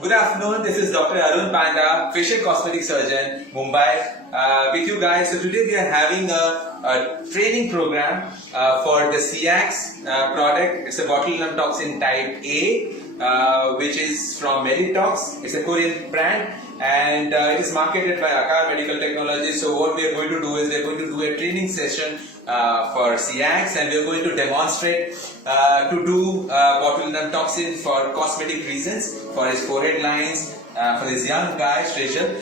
Good afternoon, this is Dr. Arun Panda, facial cosmetic surgeon, Mumbai, with you guys. So today we are having a training program for the CX product. It's a botulinum toxin type A, which is from Melitox. It's a Korean brand and it is marketed by Akar Medical Technologies. So what we are going to do is we are going to do a training session for CX, and we are going to demonstrate to do botulinum toxin for cosmetic reasons, for his forehead lines, for this young guy, Shrejal.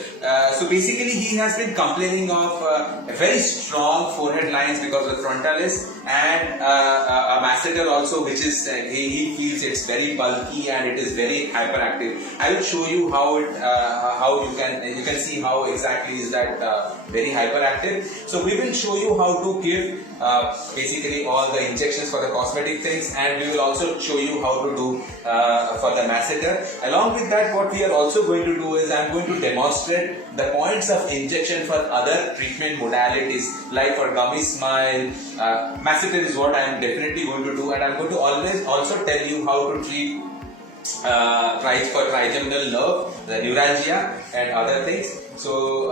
So basically he has been complaining of very strong forehead lines because of frontalis, and a masseter also, which is he feels it's very bulky and it is very hyperactive. I will show you how you can see how exactly is that very hyperactive. So we will show you how to give basically all the injections for the cosmetic things, and we will also show you how to do for the masseter. Along with that, what we are also going to do is I am going to demonstrate the points of injection for other treatment modalities, like for gummy smile. Masseter is what I am definitely going to do, and I am going to always also tell you how to treat for trigeminal nerve, the neuralgia and other things. So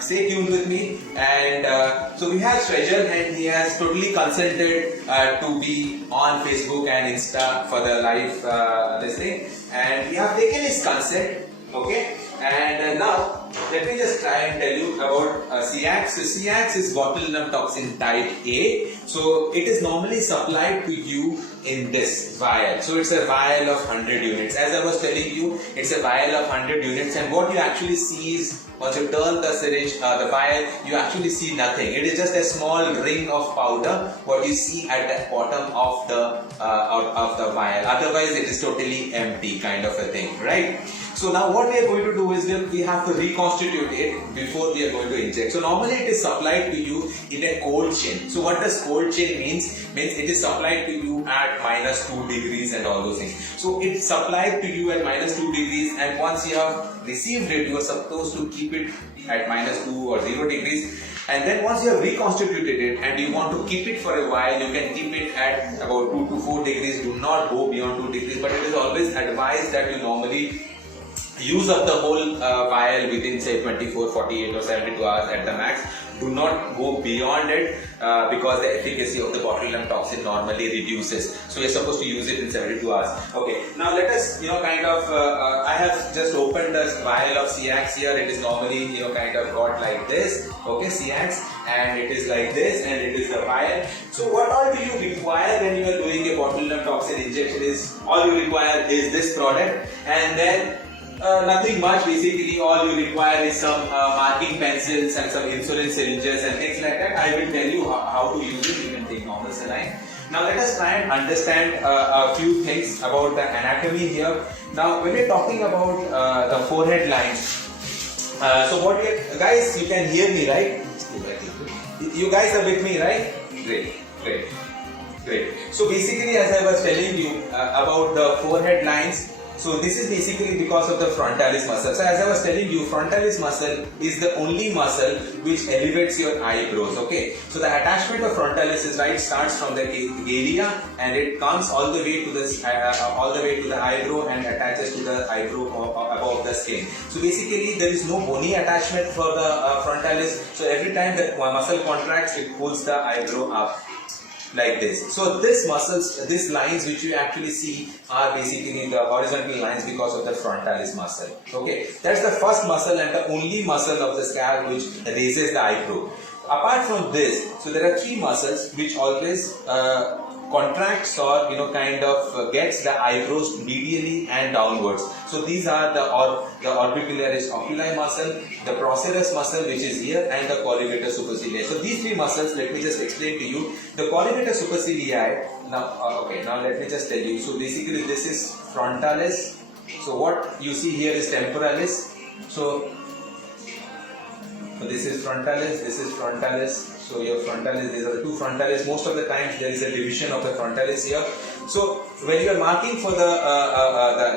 stay tuned with me. And so we have Shrejal, and he has totally consented to be on Facebook and Insta for the live this thing, and we have taken his consent. Okay, and now let me just try and tell you about CX. So CX is botulinum toxin type A. So it is normally supplied to you in this vial. So it's a vial of 100 units. As I was telling you, it's a vial of 100 units, and what you actually see is, once you turn the syringe, the vial, you actually see nothing. It is just a small ring of powder, what you see at the bottom of the vial. Otherwise, it is totally empty kind of a thing, right? So now what we are going to do is we have to reconstitute it before we are going to inject. So normally it is supplied to you in a cold chain. So what does cold chain means? Means it is supplied to you at -2 degrees and all those things. So it's supplied to you at -2 degrees, and once you have received it, you are supposed to keep it at -2 or 0 degrees. And then once you have reconstituted it and you want to keep it for a while, you can keep it at about 2 to 4 degrees. Do not go beyond 2 degrees, but it is always advised that you normally use up the whole vial within say 24, 48 or 72 hours at the max. Do not go beyond it because the efficacy of the botulinum toxin normally reduces. So you're supposed to use it in 72 hours. Okay, now let us, I have just opened the vial of CX here. It is normally, kind of got like this. Okay, CX, and it is like this, and it is the vial. So what all do you require when you are doing a botulinum toxin injection is, all you require is this product, and then nothing much. Basically all you require is some marking pencils and some insulin syringes and things like that. I will tell you how to use it. You can take normal saline. Now let us try and understand a few things about the anatomy here. Now when we're talking about the forehead lines, so what guys, you can hear me, right? You guys are with me, right? Great. So basically, as I was telling you about the forehead lines, so this is basically because of the frontalis muscle. So as I was telling you, frontalis muscle is the only muscle which elevates your eyebrows. Okay. So the attachment of frontalis is starts from the area, and it comes all the way to the eyebrow and attaches to the eyebrow above the skin. So basically there is no bony attachment for the frontalis. So every time the muscle contracts, it pulls the eyebrow up like this. So these lines which you actually see are basically the horizontal lines because of the frontalis muscle. Okay, that's the first muscle and the only muscle of the scalp which raises the eyebrow. Apart from this, so there are three muscles which always contracts or gets the eyebrows medially and downwards. So these are the orbicularis oculi muscle, the procerus muscle which is here, and the colligator supercilii. So these three muscles, let me just explain to you. The colligator supercilii, now let me just tell you. So basically this is frontalis. So what you see here is temporalis. So this is frontalis, this is frontalis. So your frontalis, these are the two frontalis. Most of the times there is a division of the frontalis here. So when you are marking for the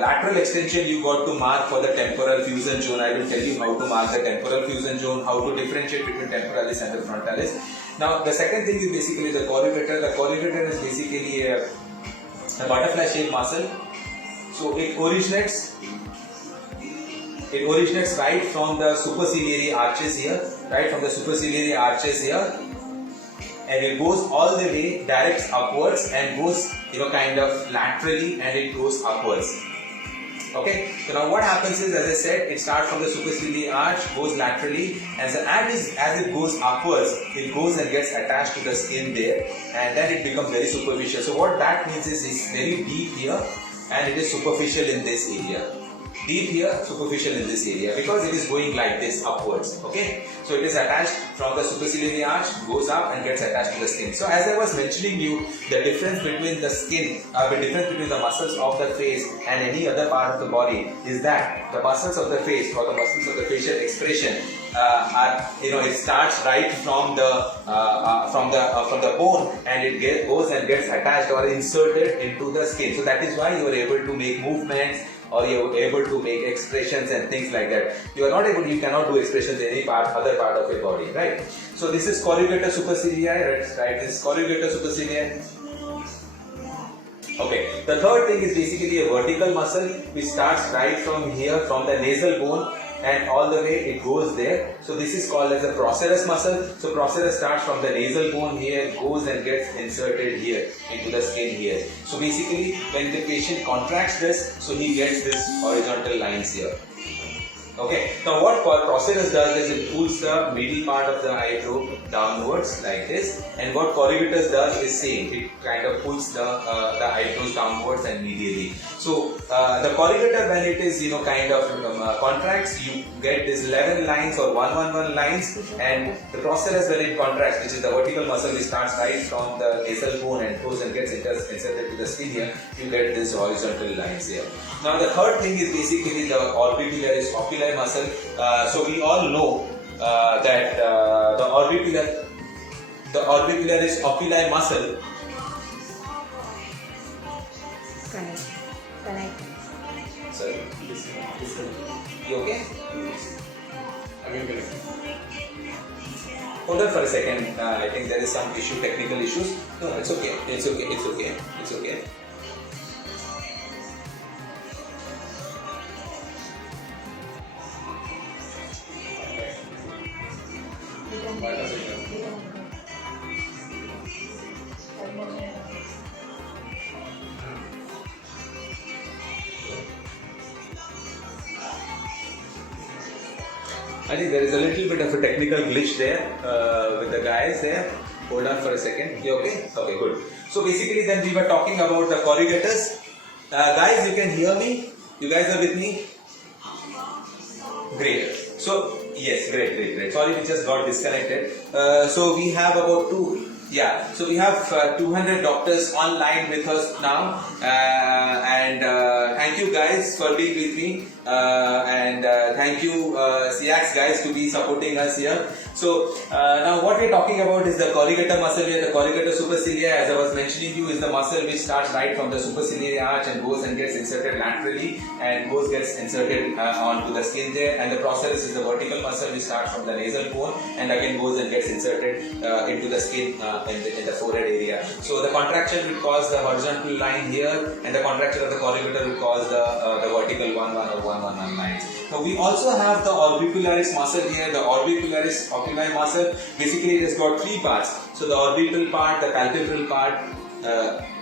lateral extension, you got to mark for the temporal fusion zone. I will tell you how to mark the temporal fusion zone, how to differentiate between temporalis and the frontalis. Now the second thing is basically the colligator. The colligator is basically a butterfly shaped muscle. So it originates It originates right from the superciliary arches here, right from the superciliary arches here, and it goes all the way, directs upwards and goes, kind of laterally, and it goes upwards. Okay, so now what happens is, as I said, it starts from the superciliary arch, goes laterally, and so as it goes upwards, it goes and gets attached to the skin there, and then it becomes very superficial. So what that means is it's very deep here, and it is superficial in this area. Deep here, superficial in this area, because it is going like this upwards. Okay, so it is attached from the superciliary arch, goes up and gets attached to the skin. So as I was mentioning you, the difference between the skin, the difference between the muscles of the face and any other part of the body is that the muscles of the face or the muscles of the facial expression are, it starts right from the bone, and it goes and gets attached or inserted into the skin. So that is why you are able to make movements, or you're able to make expressions and things like that. You cannot do expressions in any other part of your body, right? So this is corrugator supercilii, right? This is corrugator supercilii. Okay, the third thing is basically a vertical muscle which starts right from here, from the nasal bone, and all the way it goes there. So this is called as a procerus muscle. So procerus starts from the nasal bone here, goes and gets inserted here into the skin here. So basically when the patient contracts this, so he gets this horizontal lines here. Okay, now what procerus does is it pulls the middle part of the eyebrow downwards like this, and what corrugator does is same. It kind of pulls the eyebrows downwards and medially. So the corrugator, when it is kind of contracts, you get this 11 lines or 111 lines, and the procerus, when it contracts, which is the vertical muscle which starts right from the nasal bone and goes and gets inserted to the skin here, you get this horizontal lines here. Now the third thing is basically the orbicularis oculi muscle. So we all know that the orbicularis oculi muscle. Connect. Sorry, you okay? Hold on for a second. I think there is some technical issues. No, it's okay. It's okay. I think there is a little bit of a technical glitch there with the guys there. Hold on for a second. You okay? Okay, good. So basically then we were talking about the corrugators. Guys, you can hear me? You guys are with me? Great. So, yes, great. Sorry, we just got disconnected. So we have about so we have 200 doctors online with us now, and thank you guys for being with me, and thank you SEACS guys to be supporting us here. So now what we're talking about is the corrugator muscle here. The corrugator supercilia, as I was mentioning you, is the muscle which starts right from the superciliary arch and goes and gets inserted laterally and gets inserted onto the skin there. And the procerus is the vertical muscle which starts from the nasal bone and again goes and gets inserted into the skin in the forehead area. So the contraction will cause the horizontal line here, and the contraction of the corrugator will cause the vertical 1-1 or 1-1 lines. Now we also have the orbicularis muscle here. The orbicularis oculi muscle, basically it has got three parts. So the orbital part, the palpebral part,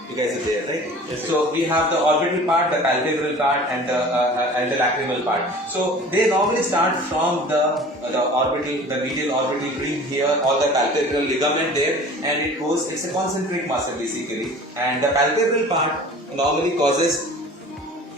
you guys are there, right? Yes, so we have the orbital part, the palpebral part, and the lacrimal part. So they normally start from the orbital, the medial orbital ring here, or the palpebral ligament there, and it's a concentric muscle basically. And the palpebral part normally causes,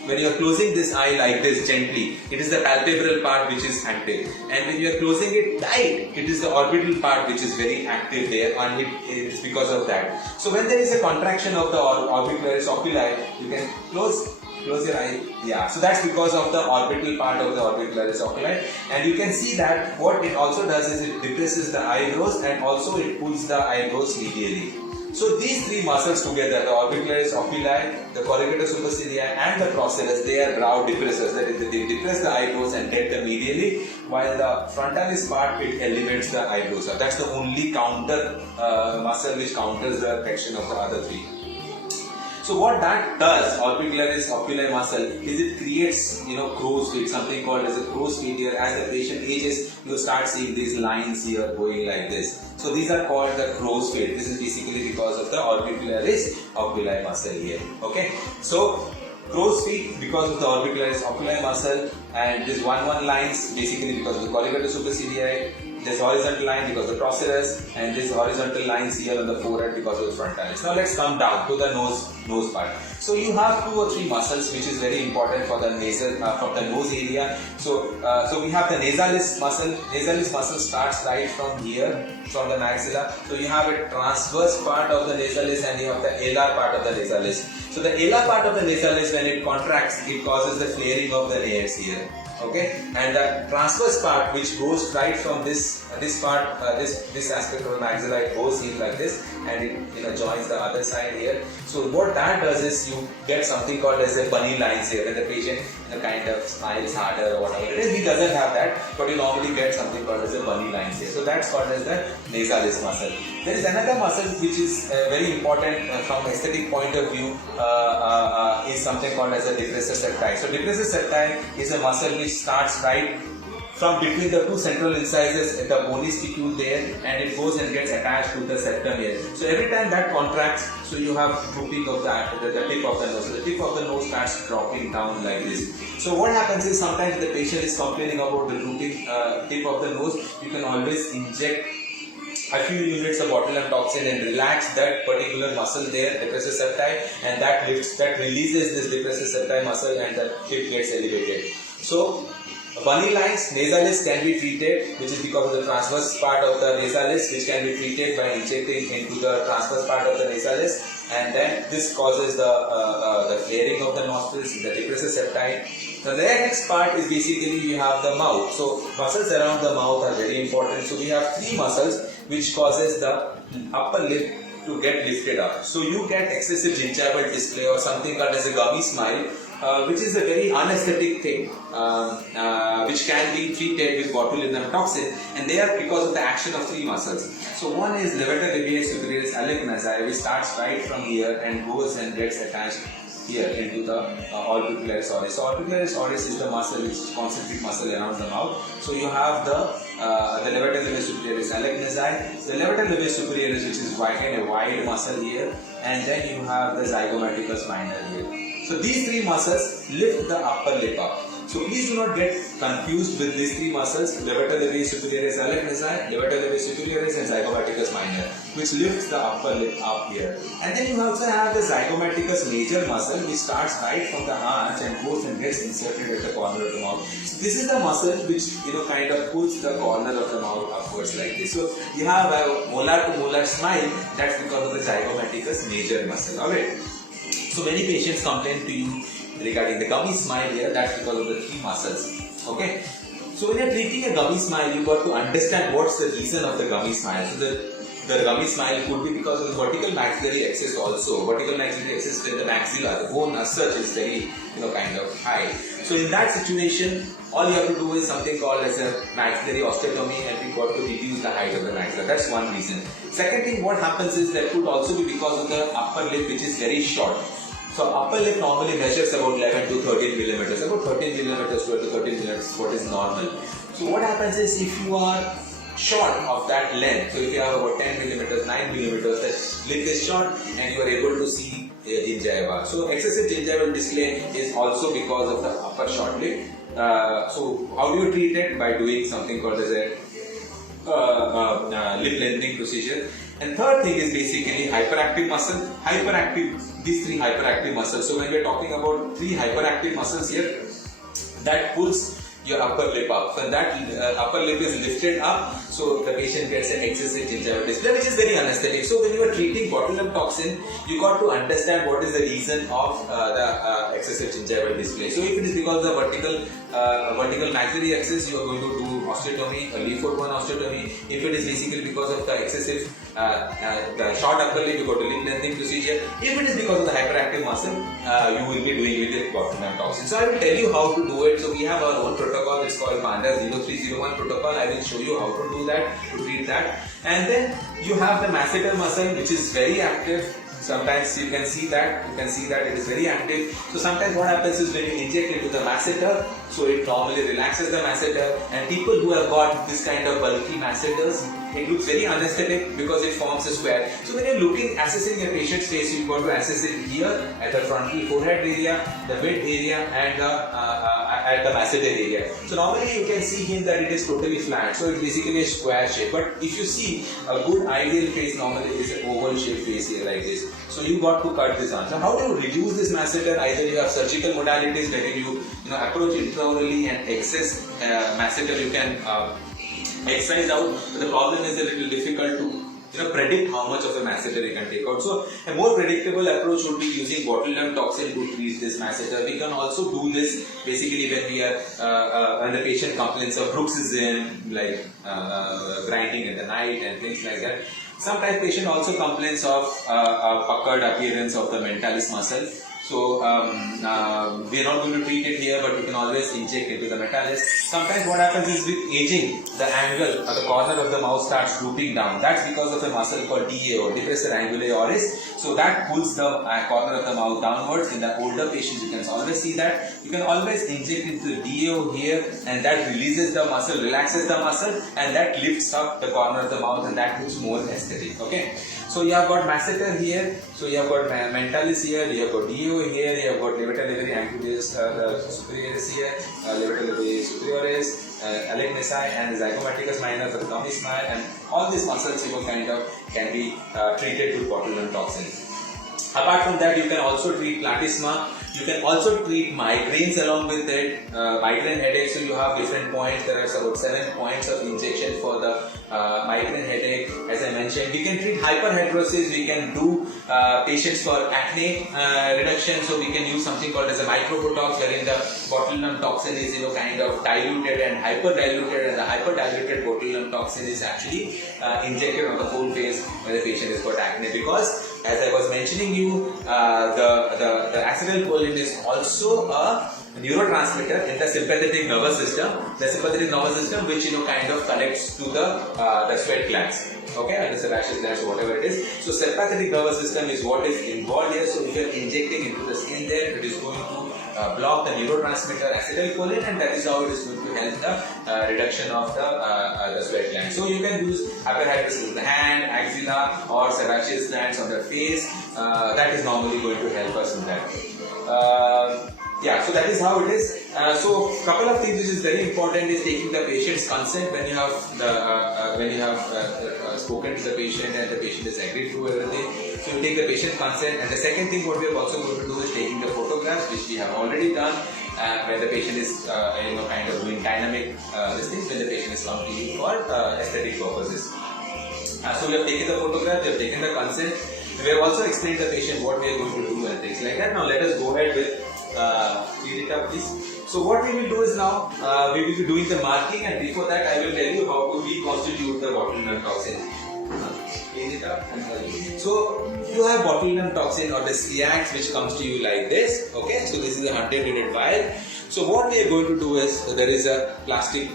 when you are closing this eye like this gently, it is the palpebral part which is active, and when you are closing it tight, it is the orbital part which is very active there, and it is because of that. So when there is a contraction of the orbicularis oculi, you can close your eye. Yeah, so that's because of the orbital part of the orbicularis oculi, and you can see that what it also does is it depresses the eyebrows and also it pulls the eyebrows medially. So these three muscles together, the orbicularis oculi, the corrugator supercilia and the procerus, they are brow depressors. That is, they depress the eyebrows and get them medially, while the frontalis part, it elevates the eyebrows. So that's the only counter muscle which counters the action of the other three. So what that does, orbicularis oculi muscle, is it creates, crow's feet, something called as a crow's feet here. As the patient ages, you start seeing these lines here going like this. So these are called the crow's feet. This is basically because of the orbicularis oculi muscle here. Okay. So crow's feet because of the orbicularis oculi muscle, and this 1-1 lines basically because of the collicular supercilii. This horizontal line because of the processus, and this horizontal lines here on the forehead because of the frontalis. Now let's come down to the nose part. So you have 2 or 3 muscles which is very important for the nasal, from the nose area. So we have the nasalis muscle. Nasalis muscle starts right from here, from the maxilla. So you have a transverse part of the nasalis and you have the alar part of the nasalis. So the alar part of the nasalis, when it contracts, it causes the flaring of the nares here. Okay, and the transverse part, which goes right from this part, this aspect of the maxilla, it goes in like this, and it joins the other side here. So what that does is you get something called as a bunny lines here, when the patient kind of smiles harder or whatever it is. He doesn't have that, but you normally get something called as a bunny lines here. So that's called as the nasalis muscle. There is another muscle which is very important from aesthetic point of view, is something called as a depressor septi. So depressor septi is a muscle which starts right from between the 2 central incisors at the bony spicule there, and it goes and gets attached to the septum here. So every time that contracts, so you have drooping of the tip of the nose. So the tip of the nose starts dropping down like this. So what happens is sometimes the patient is complaining about the drooping tip of the nose. You can always inject a few units of botulinum toxin and relax that particular muscle there, depressor septi, and that releases this depressor septi muscle, and the tip gets elevated. So bunny lines, nasalis can be treated, which is because of the transverse part of the nasalis, which can be treated by injecting into the transverse part of the nasalis, and then this causes the flaring of the nostrils, the depressor septi. Now the next part is basically you have the mouth. So muscles around the mouth are very important. So we have 3 muscles which causes the upper lip to get lifted up. So you get excessive gingival display or something called as a gummy smile, which is a very unaesthetic thing, which can be treated with botulinum toxin, and they are because of the action of 3 muscles. So one is levator labialis superioris alec-nasi, which starts right from here and goes and gets attached here into the orbicularis oris. So orbicularis oris is the muscle, which is concentric muscle around the mouth. So you have the levator labialis superioris alec-nasi, the levator labialis superioris, which is a wide muscle here, and then you have the zygomaticus minor here. So these 3 muscles lift the upper lip up. So please do not get confused with these 3 muscles, levator labialis superioris alec-nasi, levator labialis superioris, and zygomaticus minor, which lifts the upper lip up here. And then you also have the zygomaticus major muscle, which starts right from the arch and goes and gets inserted at the corner of the mouth. So this is the muscle which kind of pulls the corner of the mouth upwards like this. So you have a molar to molar smile. That's because of the zygomaticus major muscle. Alright. So many patients complain to you regarding the gummy smile here. That's because of the 3 muscles. Okay. So when you're treating a gummy smile, you got to understand what's the reason of the gummy smile. So the gummy smile could be because of the vertical maxillary excess also. Vertical maxillary excess where the maxilla, the bone as such, is very kind of high. So in that situation, all you have to do is something called as a maxillary osteotomy, and we got to reduce the height of the maxilla. That's one reason. Second thing, what happens is that could also be because of the upper lip, which is very short. So upper lip normally measures about 11 to 13 millimeters. About 13 millimeters to 13 millimeters is what is normal. So what happens is if you are short of that length, so if you have about 10 millimeters, 9 millimeters, the lip is short and you are able to see gingiva. So excessive gingival display is also because of the upper short lip. So how do you treat it? By doing something called as a lip lengthening procedure. And third thing is basically hyperactive muscle. These 3 hyperactive muscles. So when we are talking about 3 hyperactive muscles here, that pulls your upper lip up. So that upper lip is lifted up, so the patient gets an excessive gingival display, which is very unaesthetic. So when you are treating botulinum toxin, you got to understand what is the reason of the excessive gingival display. So if it is because of the vertical maxillary excess, you are going to do osteotomy, a leaf-foot 1 osteotomy. If it is basically because of the excessive the short upper lip, you go to lip lengthening procedure. If it is because of the hyperactive muscle, you will be doing with the botulinum toxin. So I will tell you how to do it. So we have our own protocol. It's called Panda 0301 protocol. I will show you how to do that, to treat that. And then you have the masseter muscle, which is very active. Sometimes you can see that it is very active. So sometimes what happens is when you inject into the masseter, so it normally relaxes the masseter, and people who have got this kind of bulky masseters, it looks very unaesthetic because it forms a square. So when you're assessing a patient's face, you've got to assess it here at the frontal forehead area, the mid area, and at the masseter area. So normally you can see him that it is totally flat, so it's basically a square shape. But if you see a good ideal face, normally is an oval shaped face here like this. So you got to cut this on. So how to reduce this masseter? Either you have surgical modalities where you approach intraorally and excess masseter you can excise out. But the problem is a little difficult to predict how much of a masseter you can take out. So a more predictable approach would be using botulinum toxin to treat this masseter. We can also do this basically when we are when the patient complains of bruxism, like grinding in the night and things like that. Sometimes patient also complains of puckered appearance of the mentalis muscle. So we are not going to treat it here, but you can always inject into the mentalis. Sometimes what happens is with aging, the angle or the corner of the mouth starts drooping down. That's because of a muscle called DAO, depressor anguli oris. So that pulls the corner of the mouth downwards. In the older patients, you can always see that. You can always inject into the DAO here, and that releases the muscle, relaxes the muscle, and that lifts up the corner of the mouth, and that looks more aesthetic. Okay. So you have got masseter here, so you have got mentalis here, you have got DAO here, you have got levator levarii angularis superioris here, levator levarii superioris, alegnesae and zygomaticus minor for the tummy smile, and all these muscles can be treated with botulinum toxin. Apart from that, you can also treat platysma. You can also treat migraines along with it, migraine headache. So you have different points. There are about 7 points of injection for the migraine headache. As I mentioned, we can treat hyperhidrosis. We can do patients for acne reduction. So we can use something called as a microbotox, wherein the botulinum toxin is kind of diluted and hyperdiluted, and the hyperdiluted botulinum toxin is actually injected on the whole face when the patient has got acne. Because as I was mentioning you, the acetylcholine is also a neurotransmitter in the sympathetic nervous system. The sympathetic nervous system, which kind of connects to the sweat glands, okay, and the sebaceous glands, whatever it is. So sympathetic nervous system is what is involved here. So if you are injecting into the skin there, it is going to block the neurotransmitter acetylcholine, and that is how it is going to help the reduction of the sweat glands. So you can use hyperhidrosis in the hand, axilla, or sebaceous glands on the face. That is normally going to help us in that. Yeah, so that is how it is. So couple of things which is very important is taking the patient's consent when you have spoken to the patient and the patient is agreed to everything. So you take the patient consent, and the second thing what we are also going to do is taking the photographs, which we have already done. When the patient is kind of doing dynamic this thing, when the patient is coming to you for aesthetic purposes. So we have taken the photograph, we have taken the consent. We have also explained to the patient what we are going to do and things like that. Now let us go ahead with read it up, please. So what we will do is now we will be doing the marking, and before that I will tell you how to reconstitute the botulinum toxin. Clean it up and tell you. So you have botulinum toxin or the CX which comes to you like this. Okay, so this is a 100-unit vial. So what we are going to do is there is a plastic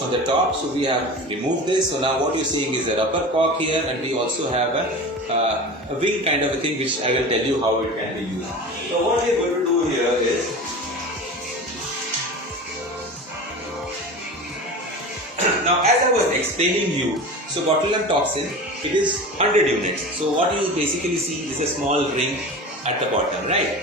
on the top, so we have removed this. So now what you're seeing is a rubber cork here, and we also have a wing kind of a thing which I will tell you how it can be used. So what we are going to do here is now, as I was explaining you, so botulinum toxin, it is 100 units. So what you basically see is a small ring at the bottom, right?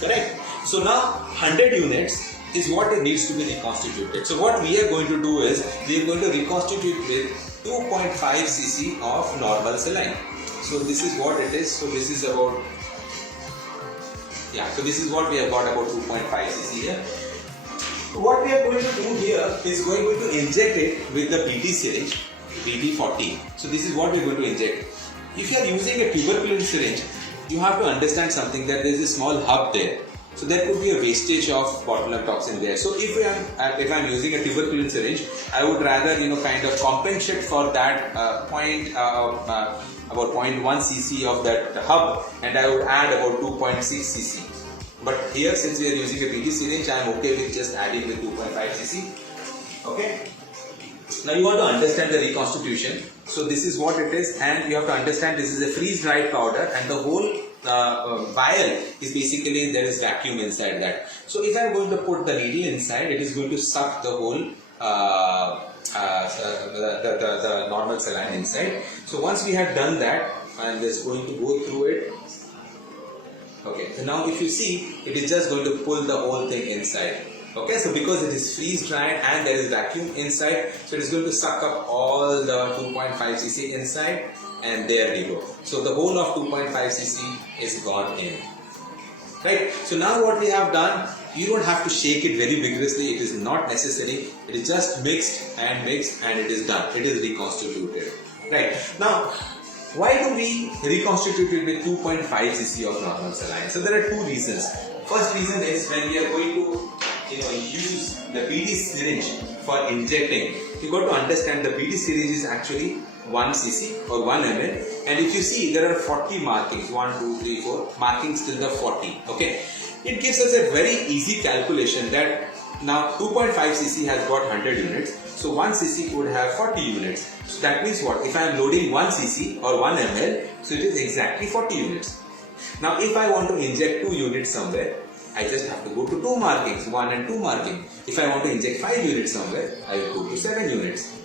Correct. So now 100 units is what it needs to be reconstituted. So what we are going to do is we are going to reconstitute with 2.5 cc of normal saline. So this is what it is. So this is about, yeah, so this is what we have got, about 2.5 cc here. What we are going to do here is going to inject it with the BT syringe, BT40. So this is what we are going to inject. If you are using a tuberculin syringe, you have to understand something, that there is a small hub there. So there could be a wastage of botulinum toxin there. So if I'm using a tuberculin syringe, I would rather kind of compensate for that about 0.1 cc of that hub, and I would add about 2.6 cc. But here, since we are using a BT syringe, I am okay with just adding the 2.5 cc. Okay. Now you want to understand the reconstitution. So this is what it is, and you have to understand this is a freeze-dried powder, and the whole vial is basically there is vacuum inside that. So if I am going to put the needle inside, it is going to suck the whole the normal saline inside. So once we have done that, I'm just going to go through it. Okay, so now if you see, it is just going to pull the whole thing inside. Okay, so because it is freeze dried and there is vacuum inside, so it is going to suck up all the 2.5 cc inside, and there we go. So the whole of 2.5 cc is gone in. Right, so now what we have done, you don't have to shake it very vigorously, it is not necessary, it is just mixed and it is done, it is reconstituted. Right, now why do we reconstitute it with 2.5 cc of normal saline? So there are two reasons. First reason is when we are going to use the BD syringe for injecting, you got to understand the BD syringe is actually 1 cc or 1 ml, and if you see there are 40 markings, 1, 2, 3, 4 markings till the 40. Okay, it gives us a very easy calculation that now 2.5 cc has got 100 units, so 1 cc would have 40 units. So that means what? If I am loading 1 cc or 1 ml, so it is exactly 40 units. Now if I want to inject 2 units somewhere, I just have to go to 2 markings, 1 and 2 marking. If I want to inject 5 units somewhere, I will go to 7 units.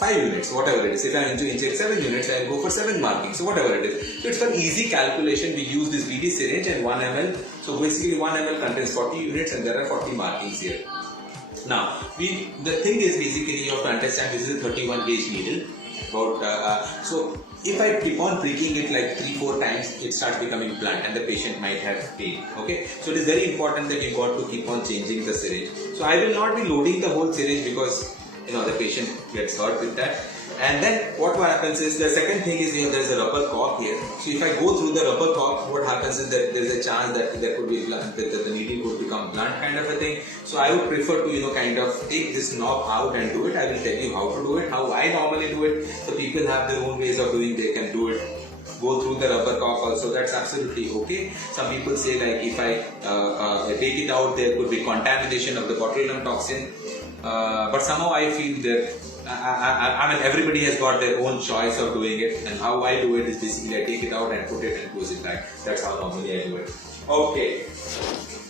5 units, whatever it is. If I want to inject 7 units, I will go for 7 markings, so whatever it is. So it's for easy calculation, we use this BD syringe and 1 ml. So basically 1 ml contains 40 units and there are 40 markings here. Now, the thing is basically you have to understand this is a 31 gauge needle. So if I keep on pricking it like 3-4 times, it starts becoming blunt and the patient might have pain. Okay, so it is very important that you got to keep on changing the syringe. So I will not be loading the whole syringe because the patient gets hurt with that. And then what happens is, the second thing is there is a rubber cork here. So if I go through the rubber cork, what happens is that there is a chance that there could be blunt, that the needle could become blunt kind of a thing. So I would prefer to kind of take this knob out and do it. I will tell you how to do it, how I normally do it. So people have their own ways of doing, they can do it. Go through the rubber cork also, that's absolutely okay. Some people say like if I take it out, there could be contamination of the botulinum toxin. But somehow I feel that I mean everybody has got their own choice of doing it, and how I do it is basically I take it out and put it and close it back. That's how normally I do it. Okay,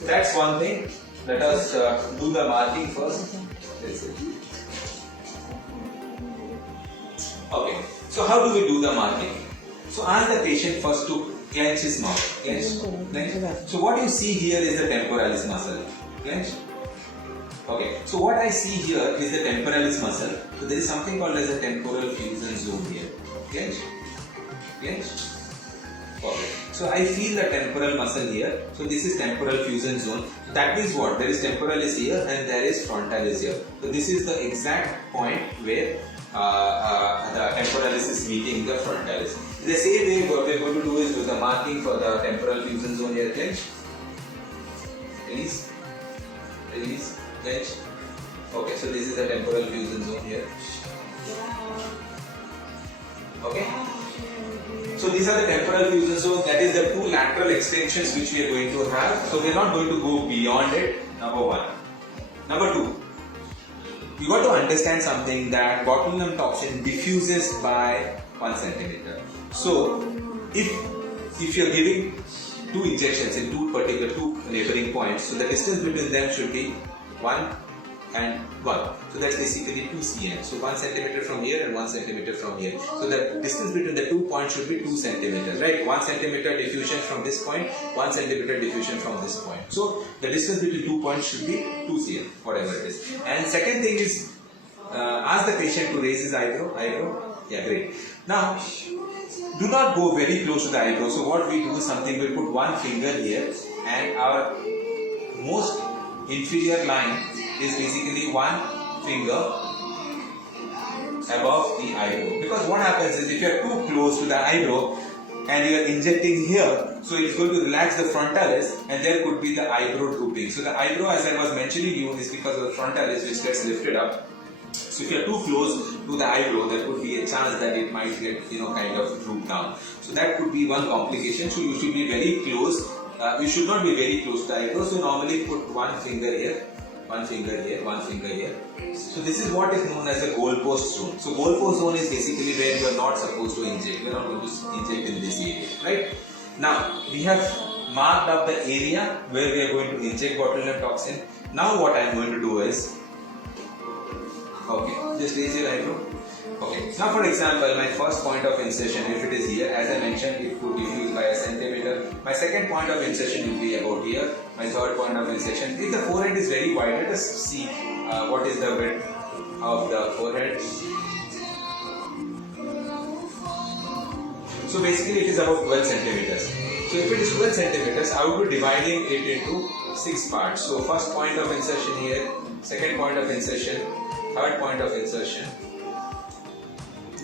that's one thing. Let us do the marking first. Okay, so how do we do the marking? So ask the patient first to clench his mouth. Clench. So what you see here is the temporalis muscle. Clench. Okay, so what I see here is the temporalis muscle. So there is something called as a temporal fusion zone here. Clench. Clench. Okay. So I feel the temporal muscle here. So this is temporal fusion zone. That means what? There is temporalis here and there is frontalis here. So this is the exact point where the temporalis is meeting the frontalis. The same way what we are going to do is do the marking for the temporal fusion zone here. Clench. Release. Release. Clench. Okay, so this is the temporal fusion zone here. Okay. So these are the temporal fusion zones, that is the 2 lateral extensions which we are going to have. So we are not going to go beyond it, number 1. Number 2, you got to understand something that botulinum toxin diffuses by 1 centimeter. So if you are giving 2 injections in 2 neighboring points, so the distance between them should be 1 and 1. So that's basically 2 cm. So 1 centimeter from here and 1 centimeter from here. So the distance between the 2 points should be 2 centimeters, right? 1 centimeter diffusion from this point, 1 centimeter diffusion from this point. So the distance between 2 points should be 2 cm, whatever it is. And second thing is, ask the patient to raise his eyebrow. Yeah, great. Now, do not go very close to the eyebrow. So what we do is something, we'll put 1 finger here and our most inferior line is basically 1 finger above the eyebrow. Because what happens is if you are too close to the eyebrow and you are injecting here, so it's going to relax the frontalis and there could be the eyebrow drooping. So the eyebrow, as I was mentioning you, is because of the frontalis which gets lifted up. So if you are too close to the eyebrow, there could be a chance that it might get kind of droop down. So that could be one complication. So you should be very close. You should not be very close to the eyebrow. So normally put 1 finger here one finger here, one finger here. So this is what is known as the goalpost zone. So goalpost zone is basically where you are not supposed to inject. You are not going to inject in this area, right? Now we have marked up the area where we are going to inject botulinum toxin. Now what I am going to do is, okay, just raise your eyebrow. Okay, now for example, my first point of insertion, if it is here, as I mentioned, it could diffuse by a centimeter. My second point of insertion will be about here. My third point of insertion, if the forehead is very wide, let us see what is the width of the forehead. So basically it is about 12 centimeters. So if it is 12 centimeters, I would be dividing it into 6 parts. So first point of insertion here, second point of insertion, third point of insertion.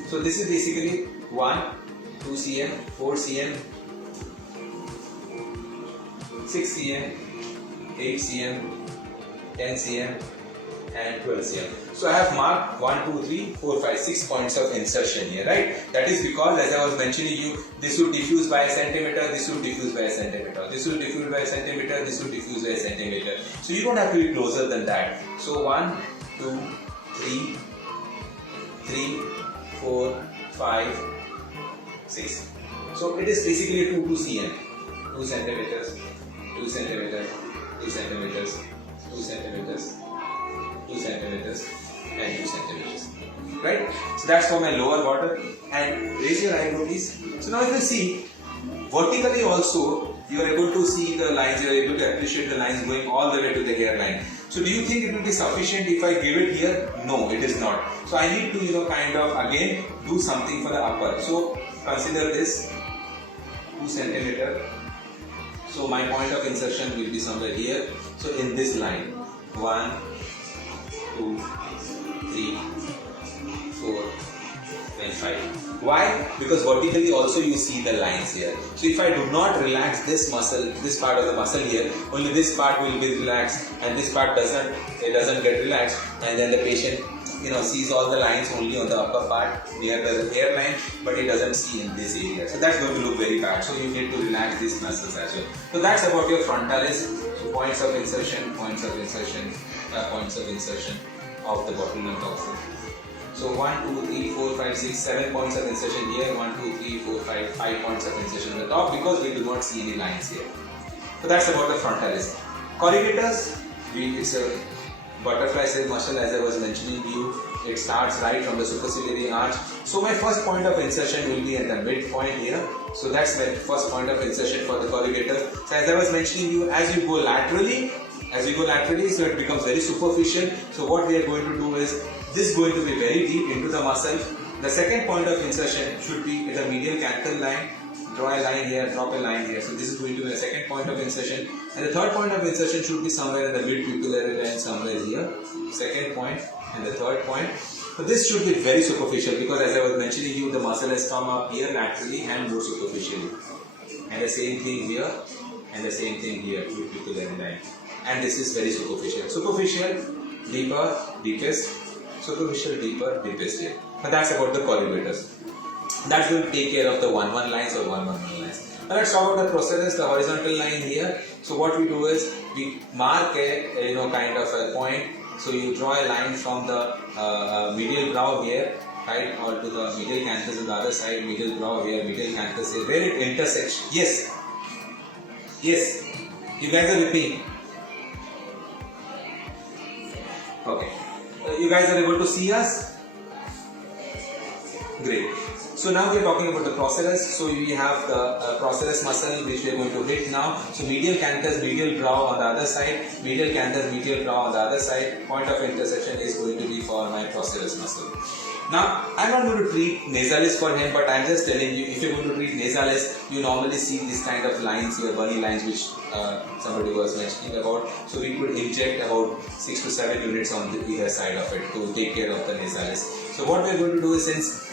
So this is basically 1, 2 cm, 4 cm, 6 cm, 8 cm, 10 cm and 12 cm. So I have marked 1, 2, 3, 4, 5, 6 points of insertion here, right? That is because, as I was mentioning you, this would diffuse by a centimeter, this would diffuse by a centimeter, this will diffuse by a centimeter, this will diffuse by a centimeter. So you don't have to be closer than that. So 1, 2, 3, 4, 5, 6. So it is basically 2 cm, 2 centimeters, 2 centimeters, 2 centimeters, 2 centimeters, 2 centimeters and 2 centimeters, right? So that's for my lower border. And raise your eyebrow please. So now if you see, vertically also you are able to see the lines, you are able to appreciate the lines going all the way to the hairline. So do you think it will be sufficient if I give it here? No, it is not. So I need to kind of again do something for the upper. So consider this 2 centimeter. So my point of insertion will be somewhere here. So in this line, 1, 2, 3, 4 and 5. Why? Because vertically also you see the lines here. So if I do not relax this muscle, this part of the muscle here, only this part will be relaxed and this part doesn't get relaxed, and then the patient sees all the lines only on the upper part near the hairline, but it doesn't see in this area. So that's going to look very bad. So you need to relax these muscles as well. So that's about your frontalis. So points of insertion, points of insertion, points of insertion of the botulinum toxin. So 1, 2, 3, 4, 5, 6, 7 points of insertion here, 1, 2, 3, 4, 5 points of insertion on the top, because we do not see any lines here. So that's about the frontalis. Corrugators, it's a butterfly cell muscle, as I was mentioning to you. It starts right from the superciliary arch. So my first point of insertion will be at the midpoint here. So that's my first point of insertion for the corrugator. So as I was mentioning to you, as you go laterally, so it becomes very superficial. So what we are going to do is, this is going to be very deep into the muscle. The second point of insertion should be at the medial canthal line. Draw a line here, drop a line here. So this is going to be the second point of insertion. And the third point of insertion should be somewhere in the mid-pupillary line, somewhere here. Second point and the third point. So this should be very superficial, because as I was mentioning you, the muscle has come up here laterally and more superficially. And the same thing here and the same thing here, mid-pupillary line. And this is very superficial. Superficial, deeper, deepest. Superficial, deeper, deepest here. But that's about the corrugators. That's going to take care of the 1-1 lines or 1-1 lines. Now let's talk about the process, the horizontal line here. So what we do is, we mark a kind of a point. So you draw a line from the medial brow here, right, or to the medial canthus on the other side, medial brow here, medial canthus here, where it intersects. Yes. Yes. You guys are with me? Okay. You guys are able to see us? Great. So now we are talking about the process. So we have the process muscle, which we are going to hit now. So medial canthus, medial brow on the other side, medial canthus, medial brow on the other side. Point of intersection is going to be for my process muscle. Now, I'm not going to treat nasalis for him, but I'm just telling you, if you're going to treat nasalis, you normally see this kind of lines here, bunny lines, which somebody was mentioning about. So we could inject about 6 to 7 units on either side of it to take care of the nasalis. So what we're going to do is, since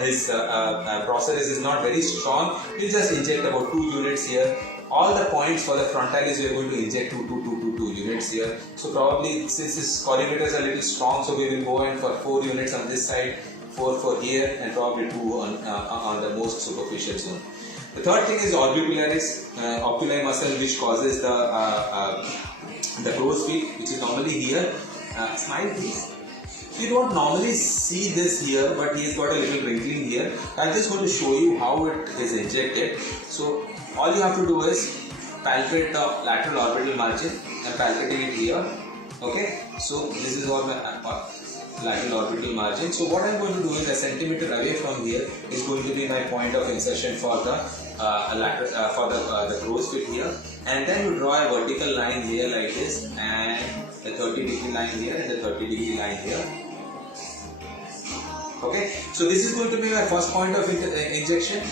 his process is not very strong, we'll just inject about 2 units here. All the points for the frontalis we are going to inject 2 units here. So probably, since his corrugators are a little strong, so we will go in for 4 units on this side, 4 for here, and probably 2 on the most superficial zone. The third thing is orbicularis, oculi muscle, which causes the crow's feet, which is normally here. Smile please. You don't normally see this here, but he's got a little wrinkling here. I'm just going to show you how it is injected. So all you have to do is palpate the lateral orbital margin and palpating it here. Okay, so this is all my lateral orbital margin. So what I'm going to do is a centimeter away from here is going to be my point of insertion for the the crow's feet here, and then you draw a vertical line here like this, and the 30-degree line here and the 30-degree line here. Okay, so this is going to be my first point of injection,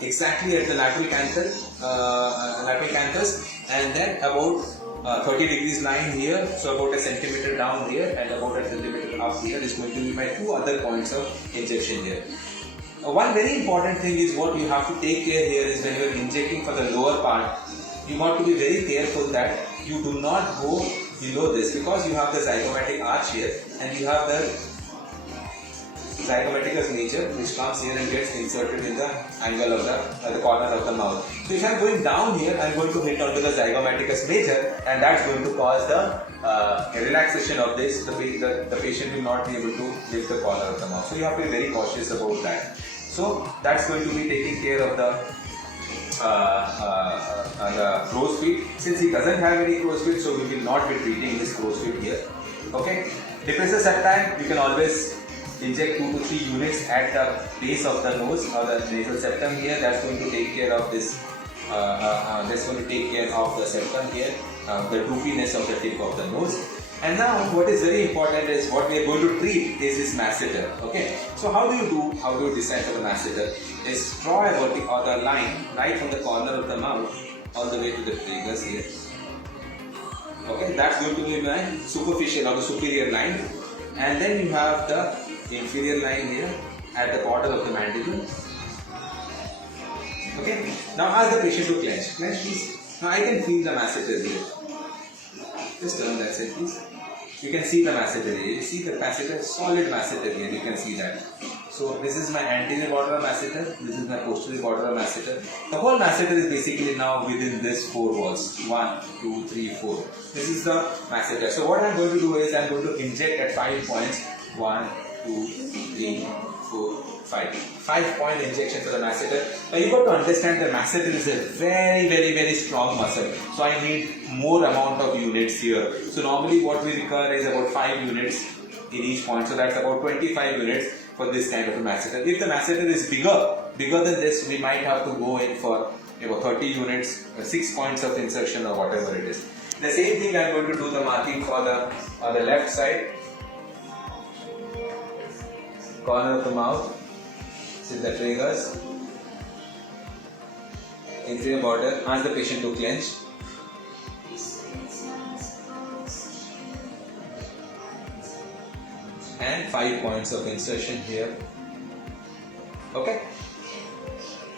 exactly at the lateral canthus, and then about 30 degrees line here, so about a centimeter down here and about a centimeter up here is going to be my two other points of injection here. One very important thing is what you have to take care here is when you are injecting for the lower part, you want to be very careful that you do not go below this, because you have the zygomatic arch here and you have the zygomaticus major which comes here and gets inserted in the angle of the corner of the mouth. So if I am going down here, I am going to hit onto the zygomaticus major, and that's going to cause the relaxation of this. The patient will not be able to lift the corner of the mouth. So you have to be very cautious about that. So that's going to be taking care of the crow's feet. Since he doesn't have any crow's feet, so we will not be treating this crow's feet here. Okay. Depressor septum, you can always inject 2 to 3 units at the base of the nose or the nasal septum here. That's going to take care of this. That's going to take care of the septum here, the droofiness of the tip of the nose. And now, what is very important is what we are going to treat is this masseter. Okay. So how do you decide for the masseter? Is draw a vertical or the line right from the corner of the mouth all the way to the tragus here. Okay. That's going to be my superficial or the superior line, and then you have the inferior line here at the bottom of the mandible. Okay. Now ask the patient to clench. Clench please. Now I can feel the masseter here. Just turn that side please. You can see the masseter here. You see the masseter, solid masseter here. You can see that. So this is my anterior border of masseter. This is my posterior border of masseter. The whole masseter is basically now within this 4 walls. 1, 2, 3, 4. This is the masseter. So what I am going to do is I am going to inject at 5 points. 1, 2, 3, 4, 5. 5-point injection for the masseter. Now you got to understand the masseter is a very strong muscle. So I need more amount of units here. So normally what we require is about 5 units in each point. So that's about 25 units for this kind of a masseter. If the masseter is bigger than this, we might have to go in for 30 units, 6 points of insertion or whatever it is. The same thing I am going to do the marking for the left side. Corner of the mouth, this is the tragus, inferior border. Ask the patient to clench. And 5 points of insertion here. Okay.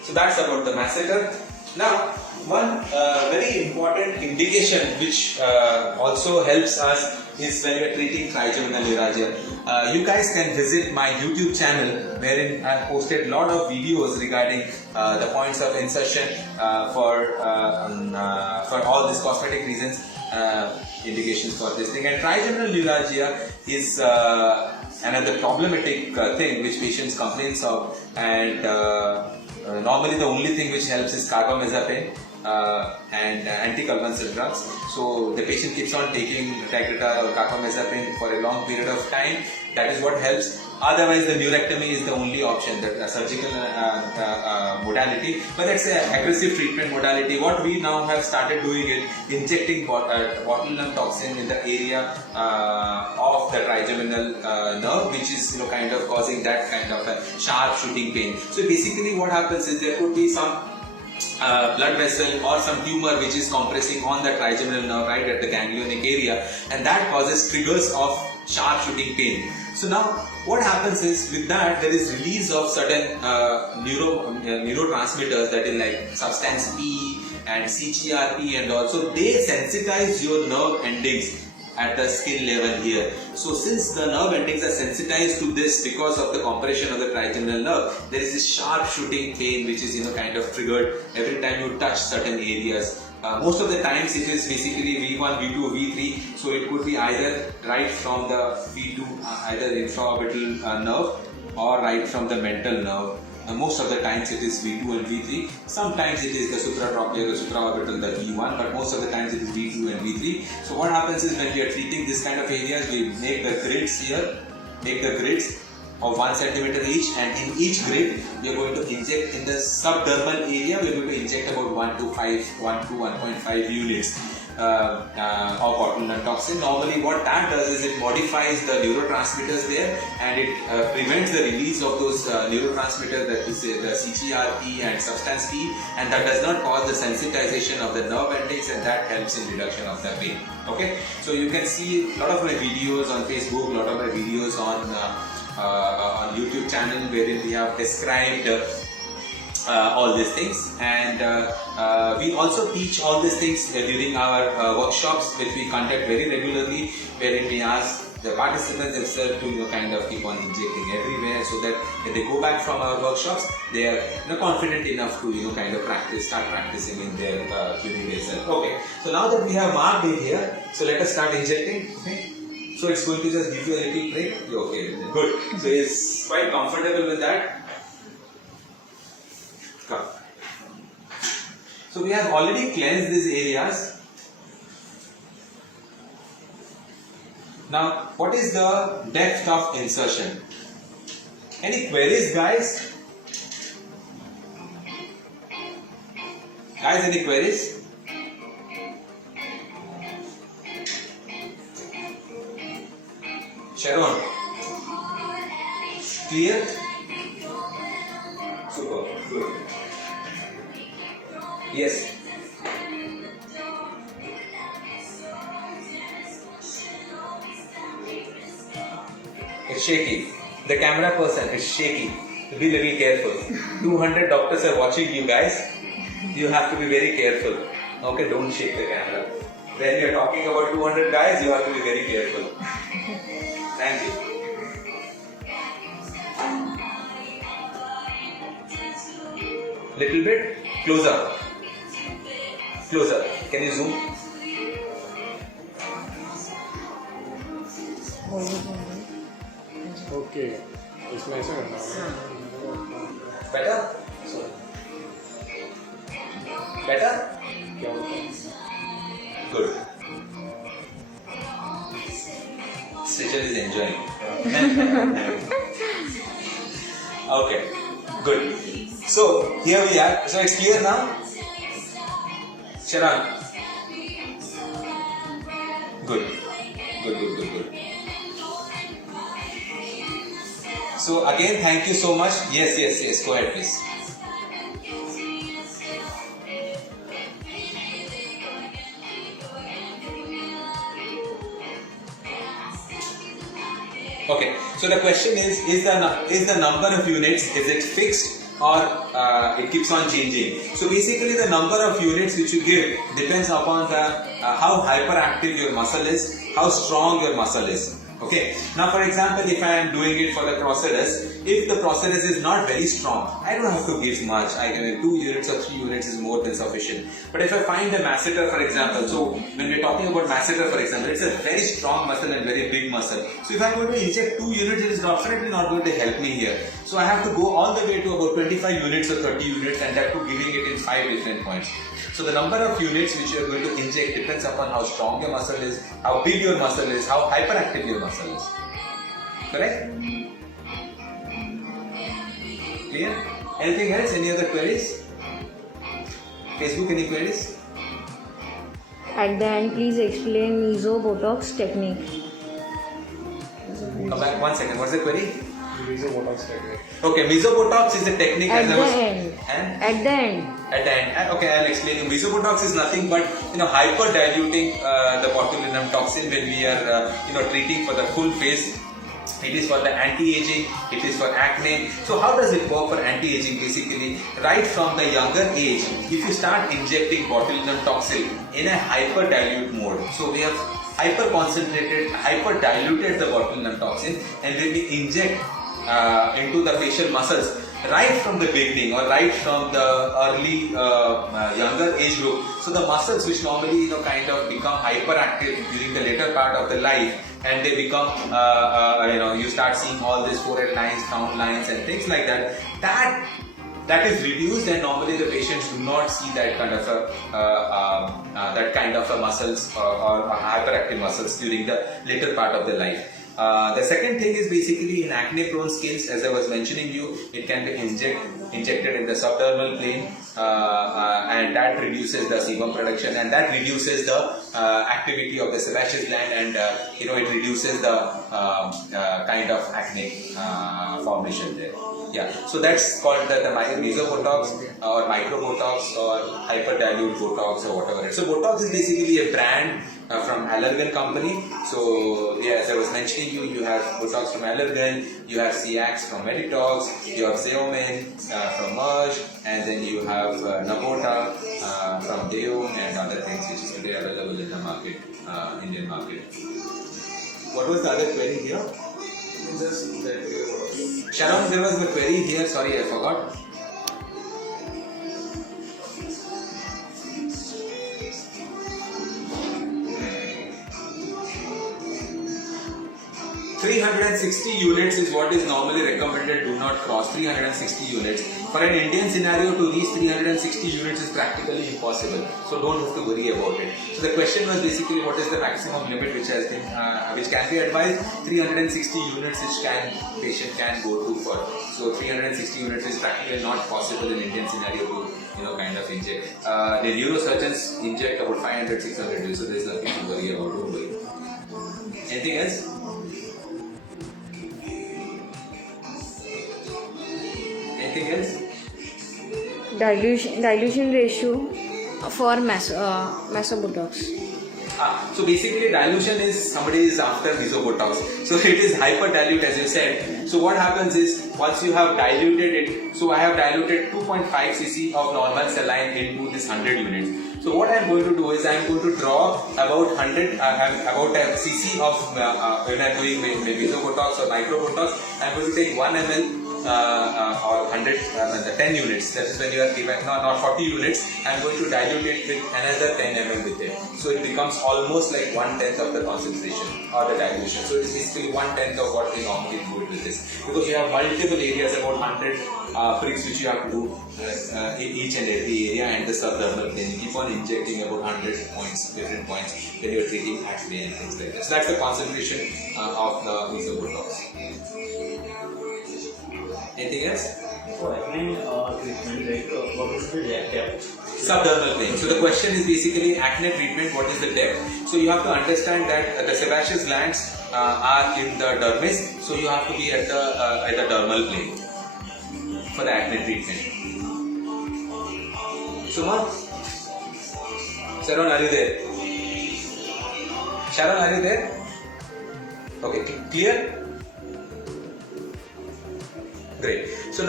So that's about the masseter. Now, one very important indication which also helps us is when we are treating trigeminal neuralgia. You guys can visit my YouTube channel wherein I posted a lot of videos regarding the points of insertion for all these cosmetic reasons, indications for this thing. And trigeminal neuralgia is another problematic thing which patients complain of, and normally the only thing which helps is carbamazepine and anticonvulsant drugs. So the patient keeps on taking Tegretol or carbamazepine for a long period of time. That is what helps. Otherwise, the neurectomy is the only option, the surgical modality. But that's an aggressive treatment modality. What we now have started doing is injecting botulinum toxin in the area of the trigeminal nerve, which is kind of causing that kind of a sharp shooting pain. So basically, what happens is there could be some blood vessel or some tumor which is compressing on the trigeminal nerve right at the ganglionic area, and that causes triggers of sharp shooting pain. So now what happens is with that there is release of certain neurotransmitters, that is like substance P and CGRP, and also they sensitize your nerve endings at the skin level here. So since the nerve endings are sensitized to this because of the compression of the trigeminal nerve, there is this sharp shooting pain which is kind of triggered every time you touch certain areas. Most of the times it is basically V1, V2, V3, so it could be either right from the V2, either infraorbital nerve, or right from the mental nerve. Most of the times it is V2 and V3. Sometimes it is the supratrochlear, the supraorbital, the V1, but most of the times it is V2 and V3. So what happens is when we are treating this kind of areas, we make the grids here, make the grids of 1 centimeter each, and in each grid we are going to inject in the subdermal area, we are going to inject about 1 to 1.5 units of botulinum toxin. Normally what that does is it modifies the neurotransmitters there, and it prevents the release of those neurotransmitters, that is the CGRP and substance P, and that does not cause the sensitization of the nerve endings, and that helps in reduction of the pain. Okay, so you can see a lot of my videos on Facebook, a lot of my videos on YouTube channel wherein we have described all these things, and we also teach all these things during our workshops which we conduct very regularly, wherein we ask the participants themselves to kind of keep on injecting everywhere, so that when they go back from our workshops they are confident enough to kind of start practicing in their clinic itself. Okay, so now that we have marked it here, so let us start injecting. Okay. So it's going to just give you a little prick. Okay, good. So he's quite comfortable with that. Come. So we have already cleansed these areas. Now, what is the depth of insertion? Any queries, guys? Guys, any queries? Sharon, clear? Super, good. Yes. It's shaky. The camera person is shaky. Be little careful. 200 doctors are watching you guys. You have to be very careful. Okay, don't shake the camera. When you're talking about 200 guys, you have to be very careful. Thank you. Little bit closer. Closer. Can you zoom? Okay. It's nicer now. Better? Better? Good. Stitcher is enjoying. Okay, good. So here we are. So it's clear now? Sharon? Good. Good. So again, thank you so much. Yes. Go ahead, please. Okay, so the question is the number of units, is it fixed or it keeps on changing? So basically the number of units which you give depends upon the how hyperactive your muscle is, how strong your muscle is. Okay, now for example, if I am doing it for the procerus, if the procerus is not very strong, I don't have to give much. I can 2 units or 3 units is more than sufficient. But if I find a masseter, for example, so when we're talking about masseter, for example, it's a very strong muscle and very big muscle. So if I'm going to inject 2 units, it is definitely not going to help me here. So I have to go all the way to about 25 units or 30 units, and that too giving it in 5 different points. So the number of units which you are going to inject depends upon how strong your muscle is, how big your muscle is, how hyperactive your muscle is. Correct? Clear? Anything else? Any other queries? Facebook, any queries? At the end, please explain meso-botox technique. Come back 1 second. What's the query? Meso-botox technique. Okay, meso-botox is a technique At as I the was... end. Eh? At the end. At the end. Okay, I'll explain you. Meso-botox is nothing but hyper diluting the botulinum toxin when we are treating for the full face It is for the anti-aging, it is for acne. So how does it work for anti-aging? Basically, right from the younger age, if you start injecting botulinum toxin in a hyper-dilute mode, so we have hyper-concentrated, hyper-diluted the botulinum toxin, and when we inject into the facial muscles, right from the beginning or right from the early younger age group, so the muscles which normally kind of become hyperactive during the later part of the life, and they become you start seeing all these forehead lines, frown lines and things like that, that is reduced, and normally the patients do not see that kind of a muscles or hyperactive muscles during the later part of the life. The second thing is basically in acne prone skins, as I was mentioning you, it can be injected in the subdermal plane, and that reduces the sebum production, and that reduces the activity of the sebaceous gland, and it reduces the kind of acne formation there. Yeah, so that's called the mesobotox or microbotox or hyperdilute botox or whatever. So botox is basically a brand from Allergan company. So yeah, as I was mentioning you have botox from Allergan, you have Ciax from Meditox, you have Xeomin from Merck, and then you have Nabota from Deum and other things which is today available in the market, Indian market. What was the other query here? Sharon, there was the query here, sorry I forgot. $360 units is what is normally recommended. Do not cross 360 units. For an Indian scenario, to reach 360 units is practically impossible. So don't have to worry about it. So the question was basically what is the maximum limit which has been, which can be advised. 360 units which patient can go to for. So 360 units is practically not possible in Indian scenario to kind of inject. The neurosurgeons inject about 500-600 units, so there is nothing to worry about. Don't worry. Anything else? Anything else? Dilution ratio for mesobotox. So basically dilution is somebody is after mesobotox. So it is hyperdilute as you said. So what happens is once you have diluted it, so I have diluted 2.5 cc of normal saline into this 100 units. So what I am going to do is I am going to draw about 100, about a cc of when I am doing mesobotox or microbotox, I am going to take 1 ml or 100, 10 units. That is when you are given not 40 units. I am going to dilute it with another 10 ml with it. So it becomes almost like 1/10 of the concentration or the dilution. So it is basically 1/10 of what we normally do it with this. Because you have multiple areas, about 100 pricks which you have to do each and every area, and the subdermal plane. You keep on injecting about 100 points, different points when you are treating acne and things like that. So that's the concentration of the mesobotox. Anything else? For acne treatment, like what is the depth? Subdermal plane. So the question is basically acne treatment, what is the depth? So you have to understand that the sebaceous glands are in the dermis, so you have to be at the dermal plane for the acne treatment. Suma? Sharon, are you there? Sharon, are you there? Okay, clear? Great. So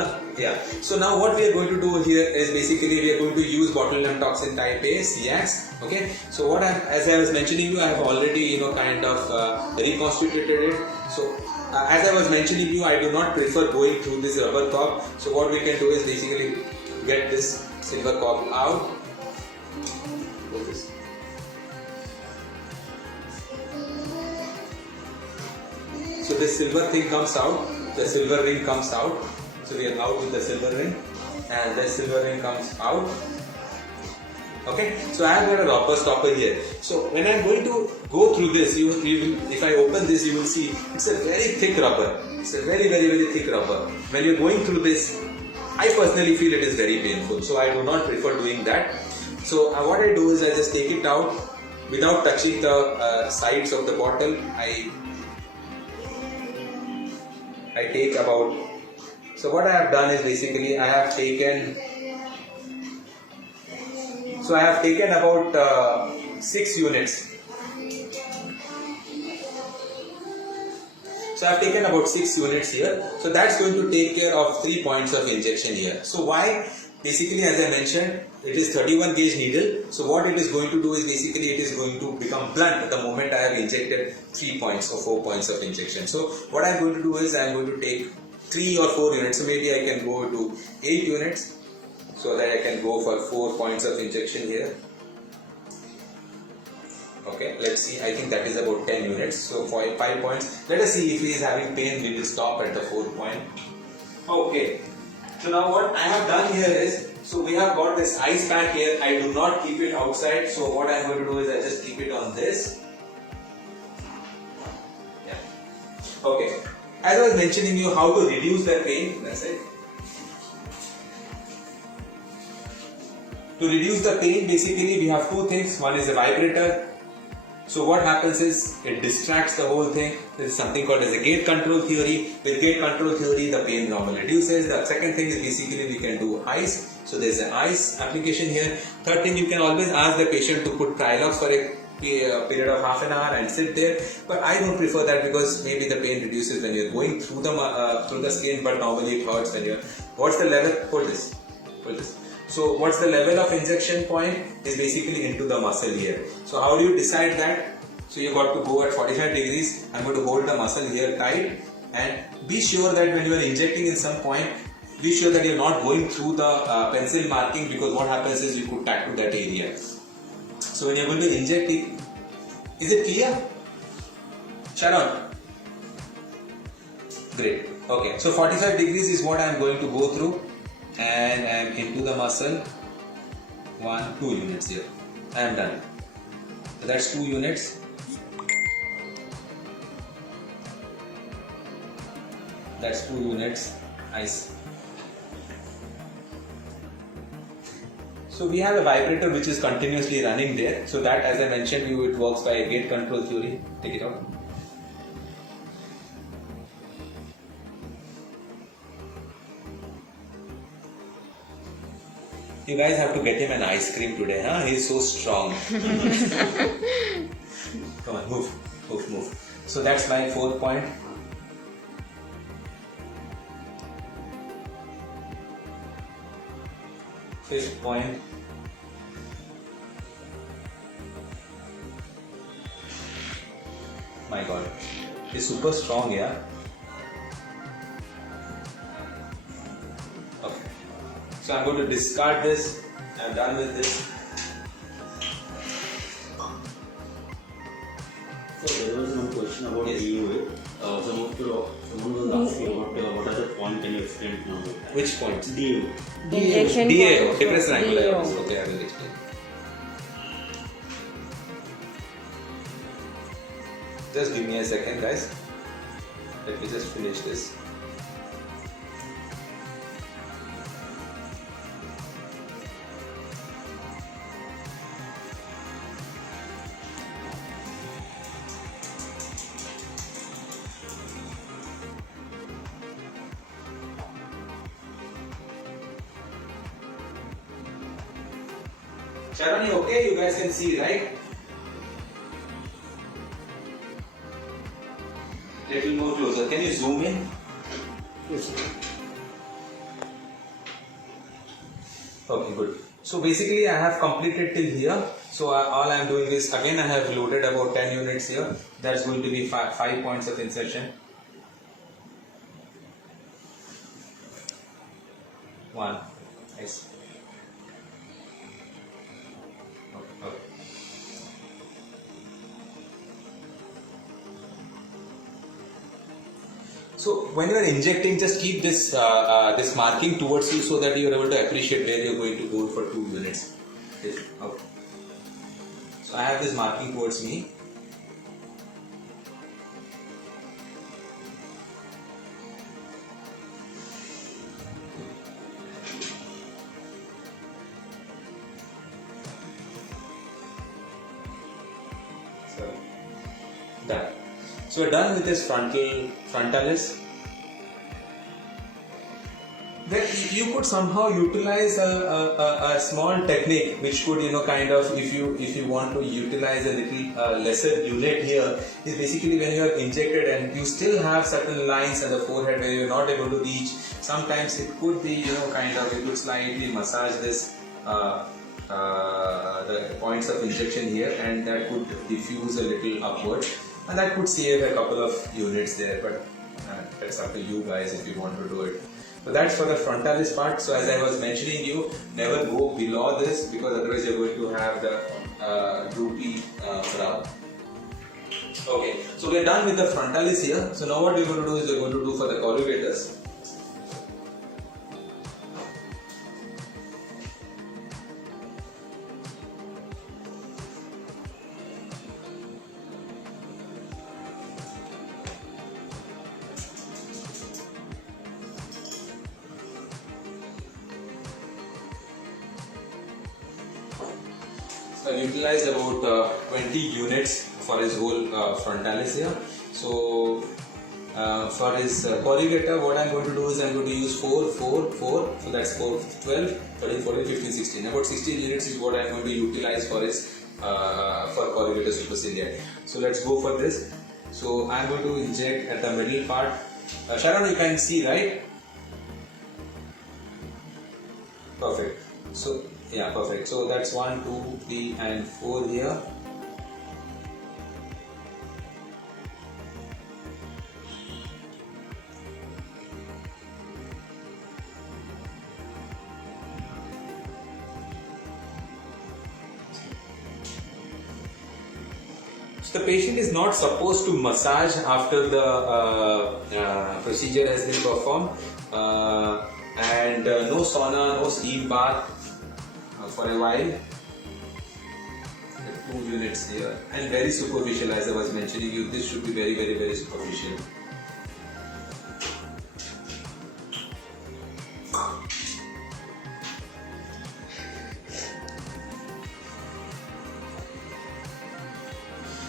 now what we are going to do here is basically we are going to use botulinum toxin type A, Ciax. Okay. So as I was mentioning you, I have already kind of reconstituted it. So as I was mentioning you, I do not prefer going through this rubber cork. So what we can do is basically get this silver cork out. So this silver thing comes out. The silver ring comes out. So we are out with the silver ring, and the silver ring comes out. Okay, so I have got a rubber stopper here. So when I am going to go through this, you will, if I open this, you will see it's a very thick rubber. It's a very thick rubber. When you're going through this, I personally feel it is very painful. So I do not prefer doing that. So what I do is I just take it out without touching the sides of the bottle. I take about, so what I have done is basically I have taken about 6 units. So I've taken about 6 units here. So that's going to take care of 3 points of injection here. So why? Basically, as I mentioned, it is 31 gauge needle. So what it is going to do is basically it is going to become blunt the moment I have injected 3 points or 4 points of injection. So what I'm going to do is I'm going to take 3 or 4 units. So maybe I can go to 8 units so that I can go for 4 points of injection here. Okay, let's see. I think that is about 10 units. So for 5 points, let us see if he is having pain. We will stop at the 4th point. Okay. So now what I have done here is, so we have got this ice pack here. I do not keep it outside. So what I am going to do is I just keep it on this. Yeah. Okay. As I was mentioning you how to reduce the pain. That's it. To reduce the pain, basically we have 2 things. One is a vibrator. So what happens is it distracts the whole thing. There is something called as a gate control theory. With gate control theory, the pain normally reduces. The second thing is basically we can do ice. So there is an ice application here. Third thing, you can always ask the patient to put Trilox for a period of half an hour and sit there. But I don't prefer that because maybe the pain reduces when you're going through the skin, but normally it hurts when you're. What's the level? Hold this. Hold this. So what's the level of injection point is basically into the muscle here. So how do you decide that? So you got to go at 45 degrees. I'm going to hold the muscle here tight and be sure that when you are injecting in some point, be sure that you're not going through the pencil marking, because what happens is you could tattoo that area. So when you're going to inject it, is it clear? Sharon? Great. Okay, so 45 degrees is what I'm going to go through. And I am into the muscle. 1, 2 units here. I am done. So that's 2 units. That's 2 units. Nice. So we have a vibrator which is continuously running there. So that, as I mentioned you, it works by a gate control theory. Take it out. You guys have to get him an ice cream today, huh? He's so strong. Come on, move, move, move. So that's my 4th point. Fifth point. My God, he's super strong, yeah. Okay. So I'm going to discard this. I'm done with this. So there was one question about DOA. Someone was asking about what are the point, can you explain now? Which points? DO. Injection DAO, points depressed for angular DAO. aorus. Okay, I will explain. Just give me a second, guys. Let me just finish this. Sharon, you okay? You guys can see, right? Little more closer. Can you zoom in? Yes. Okay, good. So basically I have completed till here. So all I am doing is, again I have loaded about 10 units here. That's going to be 5 points of insertion. 1. Nice. Okay. So when you are injecting, just keep this this marking towards you so that you are able to appreciate where you are going to go for 2 units. Okay. So I have this marking towards me. So done. So we're done with this frontalis. Well, you could somehow utilize a small technique which could, kind of, if you want to utilize a little lesser unit here, is basically when you are injected and you still have certain lines at the forehead where you're not able to reach. Sometimes it could be, kind of, you could slightly massage this the points of injection here, and that could diffuse a little upward, and that could save a couple of units there. But that's up to you guys if you want to do it. So that's for the frontalis part. So as I was mentioning, you never go below this, because otherwise you're going to have the droopy brow. Okay, so we're done with the frontalis here. So now what we're going to do is we're going to do for the corrugators. I've utilized about 20 units for his whole frontalis here. So for his corrugator, what I'm going to do is I'm going to use 4, 4, 4. So that's 4, 12, 13, 14, 15, 16. About 16 units is what I'm going to utilize for his for corrugator superciliary. So let's go for this. So I'm going to inject at the middle part. Sharon, you can see, right? Perfect. So yeah, perfect. So that's 1, 2, 3 and 4 here. So the patient is not supposed to massage after the procedure has been performed, and no sauna, no steam bath for a while. 2 units here, and very superficial, as I was mentioning you. This should be very, very, very superficial.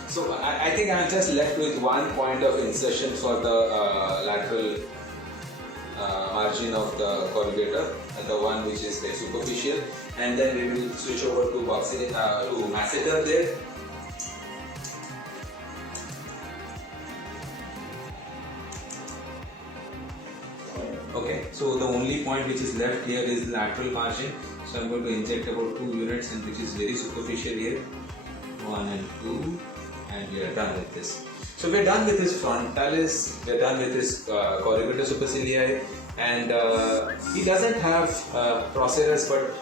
So I think I'm just left with one point of insertion for the lateral margin of the corrugator, and the one which is very superficial, and then we will switch over to masseter there. Okay, so the only point which is left here is lateral margin. So I'm going to inject about 2 units, and which is very superficial here. 1 and 2, and we are done with this. So we're done with his frontalis, we're done with his corrugator supercilii, and he doesn't have procerus, but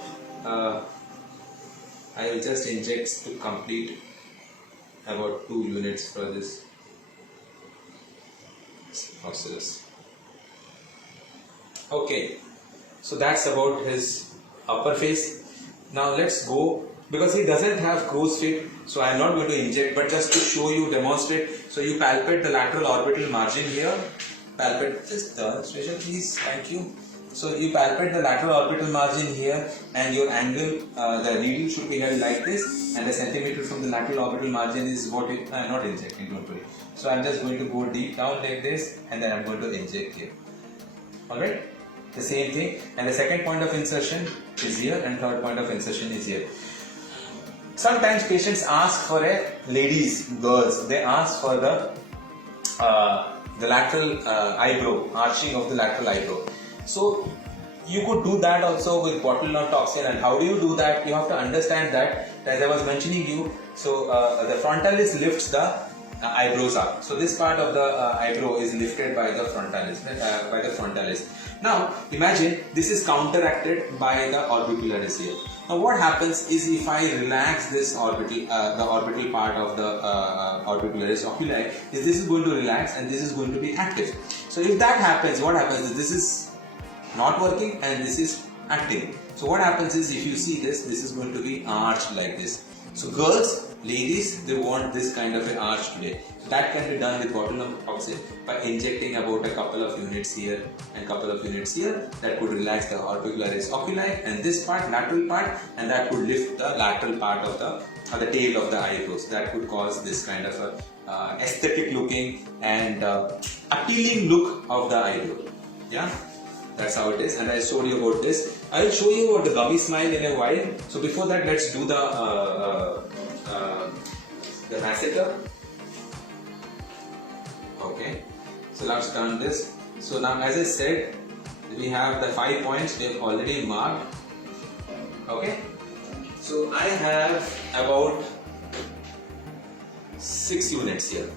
I will just inject to complete about 2 units for this procerus. Okay, so that's about his upper face. Now let's go, because he doesn't have crow's feet, so I am not going to inject, but just to show you, demonstrate. So you palpate the lateral orbital margin here. Palpate, just Sreja, please, thank you. So you palpate the lateral orbital margin here, and your angle, the needle should be held like this, and a centimeter from the lateral orbital margin is what you, not injecting, don't worry. So I'm just going to go deep down like this, and then I'm going to inject here. Alright? The same thing, and the second point of insertion is here, and third point of insertion is here. Sometimes patients ask for girls, they ask for the lateral eyebrow, arching of the lateral eyebrow. So you could do that also with botulinum toxin. And how do you do that? You have to understand that, as I was mentioning you, so the frontalis lifts the eyebrows up. So this part of the eyebrow is lifted by the frontalis. Now imagine this is counteracted by the orbicularis here. Now what happens is, if I relax this orbital, the orbital part of the orbicularis oculi, is this is going to relax and this is going to be active. So if that happens, what happens is this is not working and this is acting. So what happens is, if you see this is going to be arched like this. So girls, ladies, they want this kind of an arch today. So that can be done with botulinum toxin by injecting about a couple of units here and couple of units here. That could relax the orbicularis oculi and this part, lateral part, and that could lift the lateral part of the tail of the eyebrows. That could cause this kind of a aesthetic looking and appealing look of the eyebrow. Yeah. That's how it is, and I showed you about this. I'll show you about the gummy smile in a while. So before that, let's do the masseter. Okay. So let's done this. So now, as I said, we have the 5 points we have already marked. Okay. So I have about 6 units here.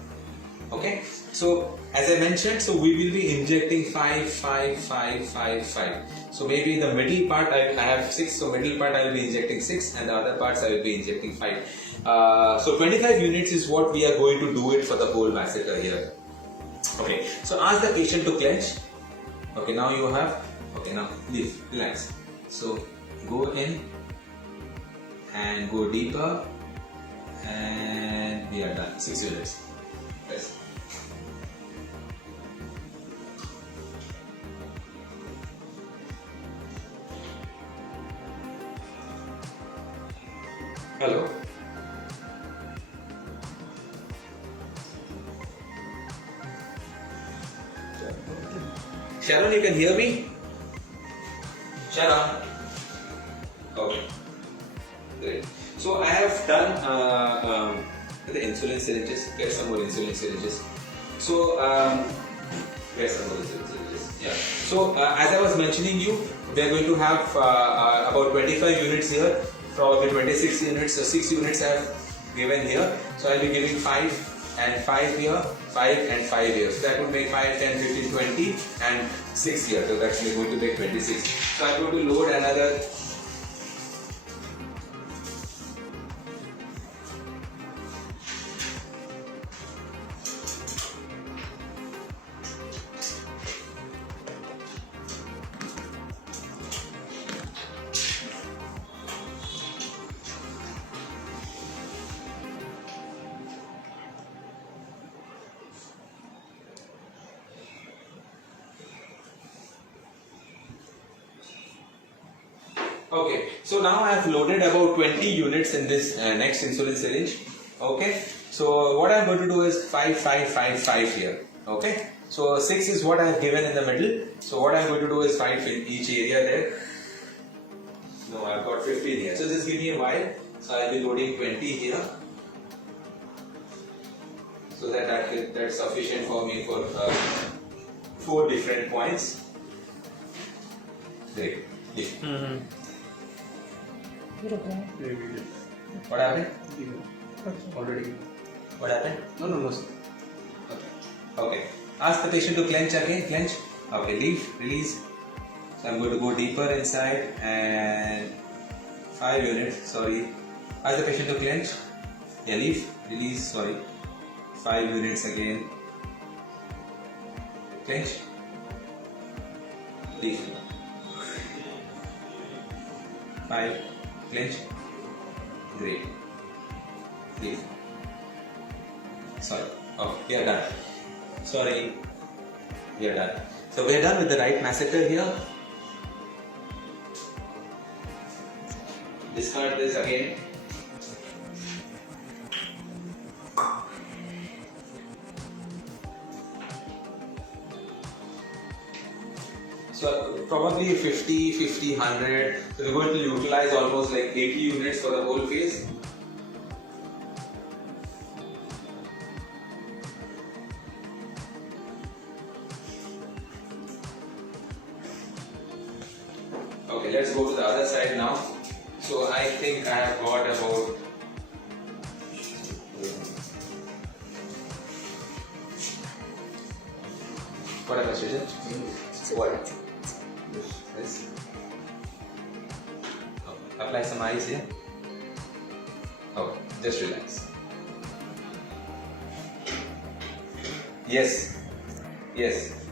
Okay. So as I mentioned, so we will be injecting 5, 5, 5, 5, 5. So maybe in the middle part I have 6. So middle part I will be injecting 6, and the other parts I will be injecting 5. So 25 units is what we are going to do it for the whole masseter here. Okay. So ask the patient to clench. Okay. Now you have. Okay. Now leave. Relax. So go in and go deeper, and we are done. 6 units. Yes. Hello. Sharon, you can hear me? Sharon. Okay. Great. So I have done the insulin syringes. Get some more insulin syringes. So get some more insulin syringes. Yeah. So as I was mentioning you, we are going to have about 25 units here. Probably 26 units. So 6 units I have given here. So I'll be giving 5 and 5 here, 5 and 5 here. So that would make 5, 10, 15, 20 and 6 here. So that's going to make 26. So I'm going to load another. Okay, so now I have loaded about 20 units in this next insulin syringe. Okay, so what I am going to do is 5, 5, 5, 5 here. Okay, so 6 is what I have given in the middle. So what I am going to do is 5 in each area there. No, I have got 15 here. So just give me a while. So I will be loading 20 here. So that's sufficient for me for 4 different points. Great. Yeah. What happened? Already. What happened? No, sir. Okay. Ask the patient to clench again. Clench. Okay. Leave. Release. So I'm going to go deeper inside and 5 units. Sorry. Ask the patient to clench. Yeah. Leave. Release. Sorry. 5 units again. Clench. Leave. 5. Clench. Great. Leave. Sorry. Oh, we are done. Sorry. We are done. So we are done with the right masseter here. Discard this again. So probably 50, 50, 100. So we're going to utilize almost like 80 units for the whole phase. Okay, let's go to the other side now. So I think I have got about what am I saying? What? This. Oh, apply some ice here. Oh, just relax. Yes. Yes.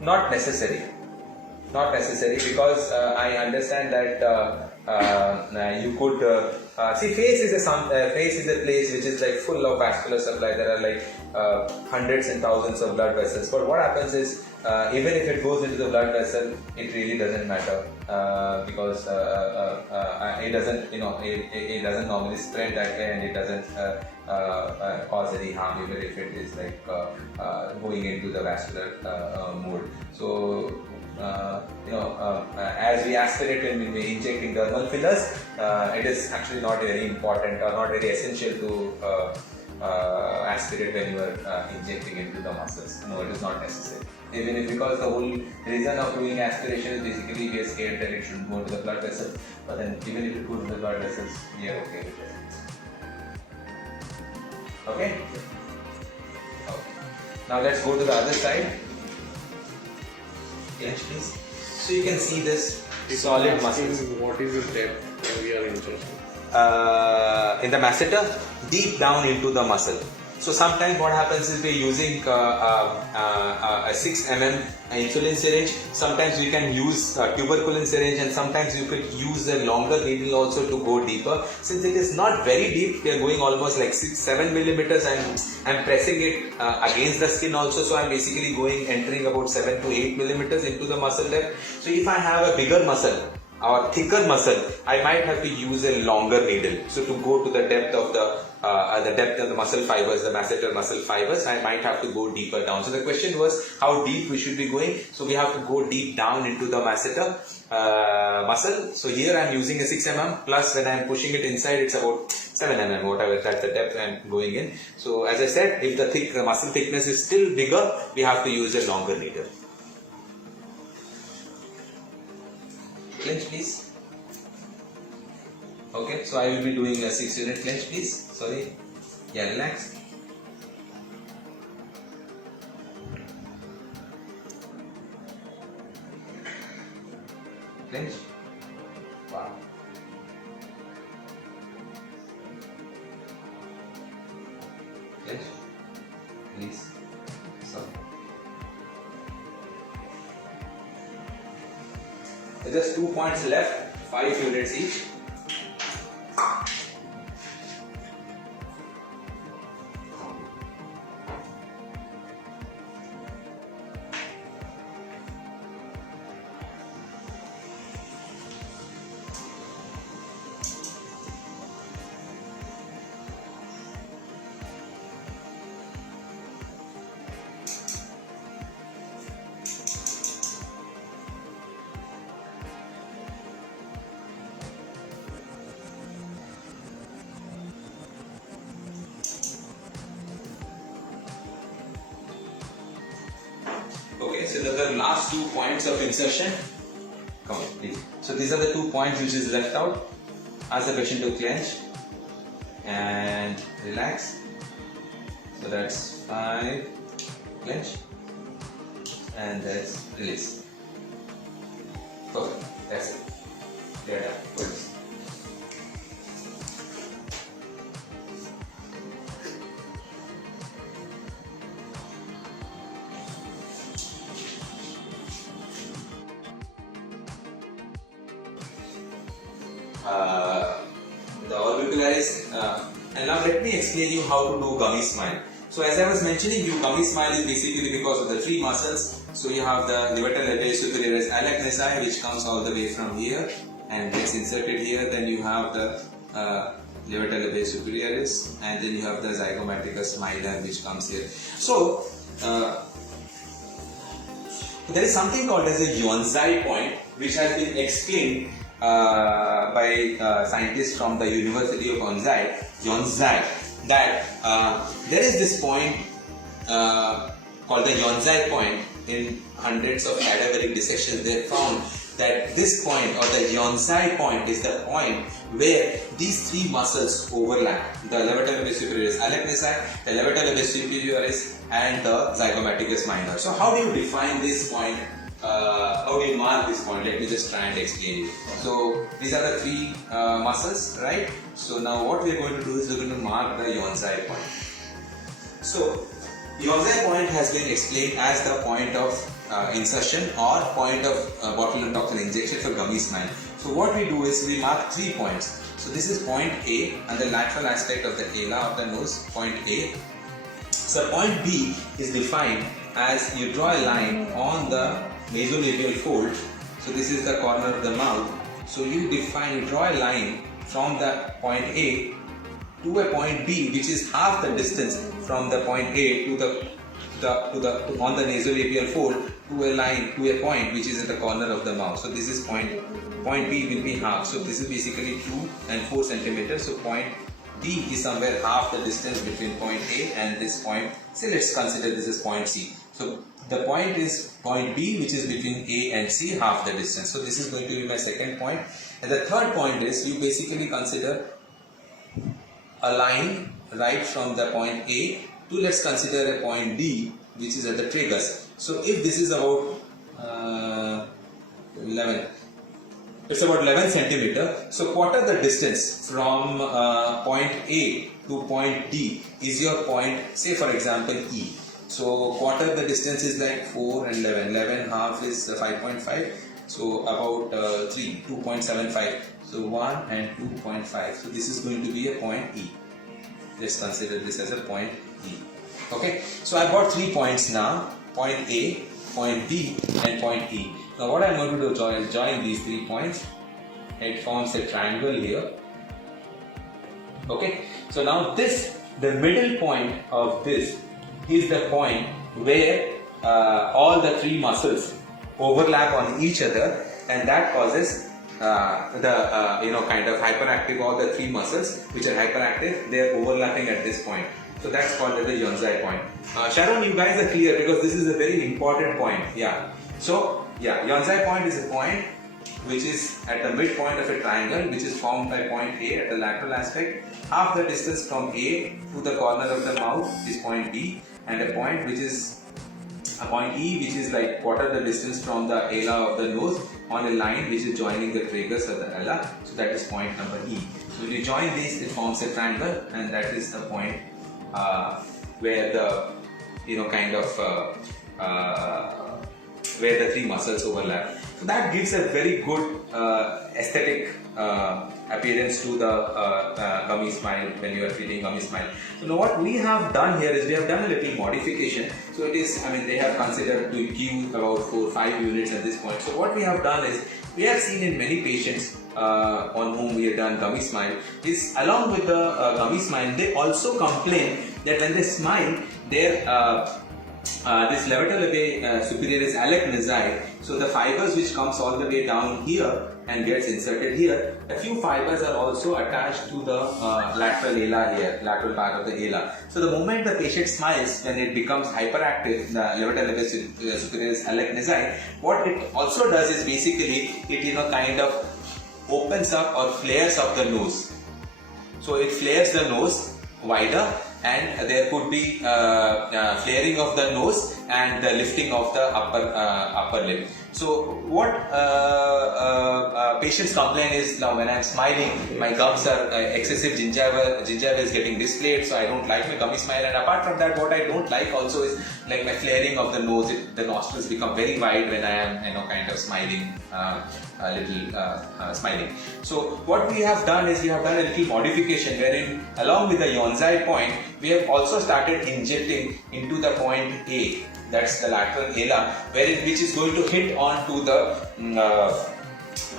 Not necessary. Not necessary because I understand that you could see face is a place which is like full of vascular supply. There are like hundreds and thousands of blood vessels. But what happens is even if it goes into the blood vessel, it really doesn't matter because it doesn't it doesn't normally spread that way, and it doesn't cause any harm even if it is like going into the vascular mode. So as we aspirate when we injecting dermal fillers, it is actually not very important or not very essential to aspirate when you are injecting into the muscles. No, it is not necessary. Even if, because the whole reason of doing aspiration is basically we are scared that it should go to the blood vessel, but then even if it goes to the blood vessels, we are okay with it. Okay? Okay. Now let's go to the other side. Yes, please. So you can see this solid muscles. What is the depth when we are injecting? In the masseter, deep down into the muscle. So sometimes what happens is we're using a 6 mm insulin syringe. Sometimes we can use a tuberculin syringe, and sometimes you could use a longer needle also to go deeper. Since it is not very deep, we are going almost like 6-7 millimeters, and I'm pressing it against the skin also. So I'm basically entering about 7 to 8 millimeters into the muscle depth. So if I have a bigger muscle or thicker muscle, I might have to use a longer needle. So to go to the depth of the muscle fibers, the masseter muscle fibers, I might have to go deeper down. So the question was how deep we should be going. So we have to go deep down into the masseter muscle. So here I am using a 6 mm, plus when I am pushing it inside, it's about 7 mm, whatever, that's the depth I am going in. So as I said, if the muscle thickness is still bigger, we have to use a longer needle. Clench, please. Okay, so I will be doing a 6 unit clench, please. Sorry. Yeah, relax. Clench. Wow. Clench. Release. Stop. Just 2 points left, 5 units each. Okay, so the last 2 points of insertion. Come on, please. So these are the 2 points which is left out. Ask the patient to clench and relax. So that's 5, clench, and that's release. Perfect. That's it. They're done. Good. The orbicularis, and now let me explain you how to do gummy smile. So as I was mentioning, gummy smile is basically because of the 3 muscles. So you have the levator labialis superiores alachnesi, which comes all the way from here and gets inserted here. Then you have the levator labialis superioris, and then you have the zygomaticus minor, which comes here. So there is something called as a Yonzai point, which has been explained by scientists from the University of Yonzai, that there is this point called the Yonzai point. In hundreds of cadaveric dissections, they found that this point, or the Yonzai point, is the point where these 3 muscles overlap: the levator labialis superioris alachnesi, the levator labialis superioris, and the zygomaticus minor. So how do you define this point? How do you mark this point? Let me just try and explain it. So these are the 3 muscles, right? So now what we are going to do is we are going to mark the Yonzai point. So Yonzai point has been explained as the point of insertion or point of botulinum toxin injection for gummy smile. So So what we do is we mark 3 points. So this is point A and the lateral aspect of the ala of the nose, point A. So point B is defined as you draw a line on the nasolabial fold. So this is the corner of the mouth. So you draw a line from the point A to a point B, which is half the distance from the point A to on the nasolabial fold to a line to a point which is at the corner of the mouth. So this is point B will be half. So this is basically 2 and 4 centimeters. So point D is somewhere half the distance between point A and this point. So let's consider this is point C. So the point is point B, which is between A and C, half the distance. So this is going to be my second point. And the third point is you basically consider a line right from the point A to, let's consider a point D, which is at the tragus. So if this is about 11 centimeter. So quarter the distance from point A to point D is your point, say for example E. So quarter the distance is like 4 and 11. 11 half is 5.5. So about 2.75. So 1 and 2.5. So this is going to be a point E. Let's consider this as a point E. Okay. So I've got 3 points now. Point A, point D and point E. Now what I'm going to do is join these 3 points. It forms a triangle here. Okay. So now the middle point of this is the point where all the 3 muscles overlap on each other, and that causes kind of hyperactive. All the 3 muscles which are hyperactive, they are overlapping at this point. So that's called as the Yonsei point. Sharon, you guys are clear because this is a very important point. Yeah. So Yonsei point is a point which is at the midpoint of a triangle, which is formed by point A at the lateral aspect. Half the distance from A to the corner of the mouth is point B, and a point which is a point E, which is like quarter the distance from the ala of the nose on a line which is joining the tragus of the ala. So that is point number E. So if you join these, it forms a triangle, and that is the point where the where the 3 muscles overlap. So that gives a very good aesthetic appearance to the gummy smile when you are treating gummy smile. So now what we have done here is we have done a little modification. So it is, they have considered to give about 4-5 units at this point. So what we have done is, we have seen in many patients on whom we have done gummy smile, is along with the gummy smile, they also complain that when they smile, their this levator labiae superioris alec-nasai, so the fibers which comes all the way down here and gets inserted here, a few fibers are also attached to the lateral ala here, lateral part of the ala. So the moment the patient smiles, when it becomes hyperactive, the levator labiae superioris alec-nasai, what it also does is basically it kind of opens up or flares up the nose. So it flares the nose wider, and there could be flaring of the nose and the lifting of the upper lip. So what patients complain is, now when I am smiling, my gums are excessive gingiva is getting displayed, so I don't like my gummy smile. And apart from that, what I don't like also is like my flaring of the nose. The nostrils become very wide when I am kind of smiling, smiling. So what we have done is we have done a little modification wherein along with the Yonsei point, we have also started injecting into the point A, that's the lateral ala, which is going to hit onto the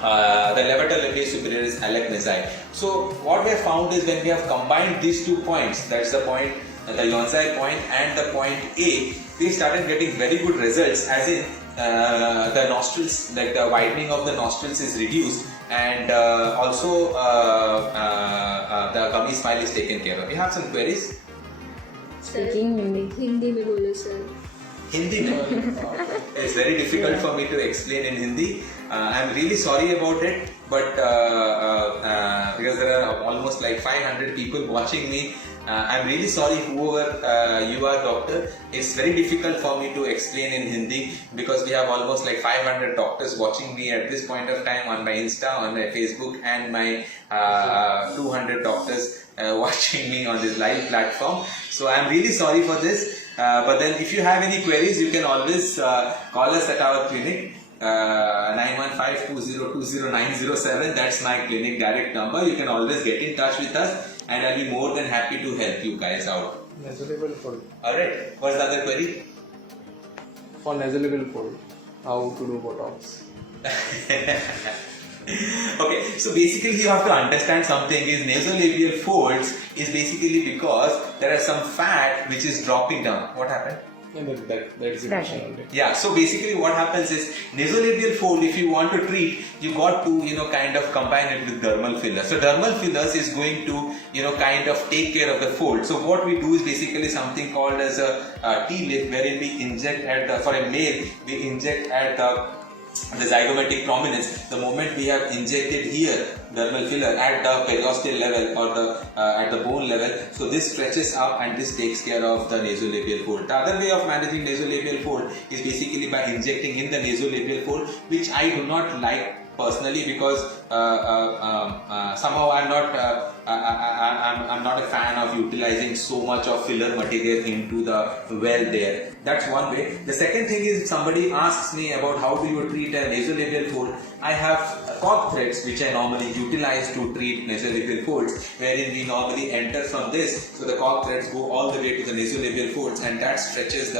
levator labiae superioris alec-nasai. So what we have found is when we have combined these 2 points, that's the point, the Yonsei point and the point A, we started getting very good results, as in the nostrils, like the widening of the nostrils is reduced, and also the gummy smile is taken care of. We have some queries? Speaking Hindi. Hindi में बोलो sir. Hindi mein? It's very difficult for me to explain in Hindi. I'm really sorry about it, but because there are almost like 500 people watching me, I'm really sorry whoever you are, doctor. It's very difficult for me to explain in Hindi because we have almost like 500 doctors watching me at this point of time on my Insta, on my Facebook, and my 200 doctors watching me on this live platform. So I'm really sorry for this. But then if you have any queries, you can always call us at our clinic. 9152020907. That's my clinic direct number. You can always get in touch with us, and I'll be more than happy to help you guys out. Nasal fold. Alright, what's the other query? For nasal fold, how to do Botox? Okay, so basically you have to understand something is nasolabial folds is basically because there is some fat which is dropping down. What happened? And that is the That's question right. only. Yeah, so basically what happens is nasolabial fold, if you want to treat, you got to, kind of combine it with dermal fillers. So dermal fillers is going to, kind of take care of the fold. So what we do is basically something called as a T-lift, wherein we inject for a male, we inject at the zygomatic prominence. The moment we have injected here dermal filler at the periosteal level or at the bone level, so this stretches up and this takes care of the nasolabial fold. The other way of managing nasolabial fold is basically by injecting in the nasolabial fold, which I do not like personally because somehow I'm not a fan of utilizing so much of filler material into the well there. That's one way. The second thing is, if somebody asks me about how do you treat a nasolabial fold, I have cork threads which I normally utilize to treat nasolabial folds, wherein we normally enter from this, so the cork threads go all the way to the nasolabial folds, and that stretches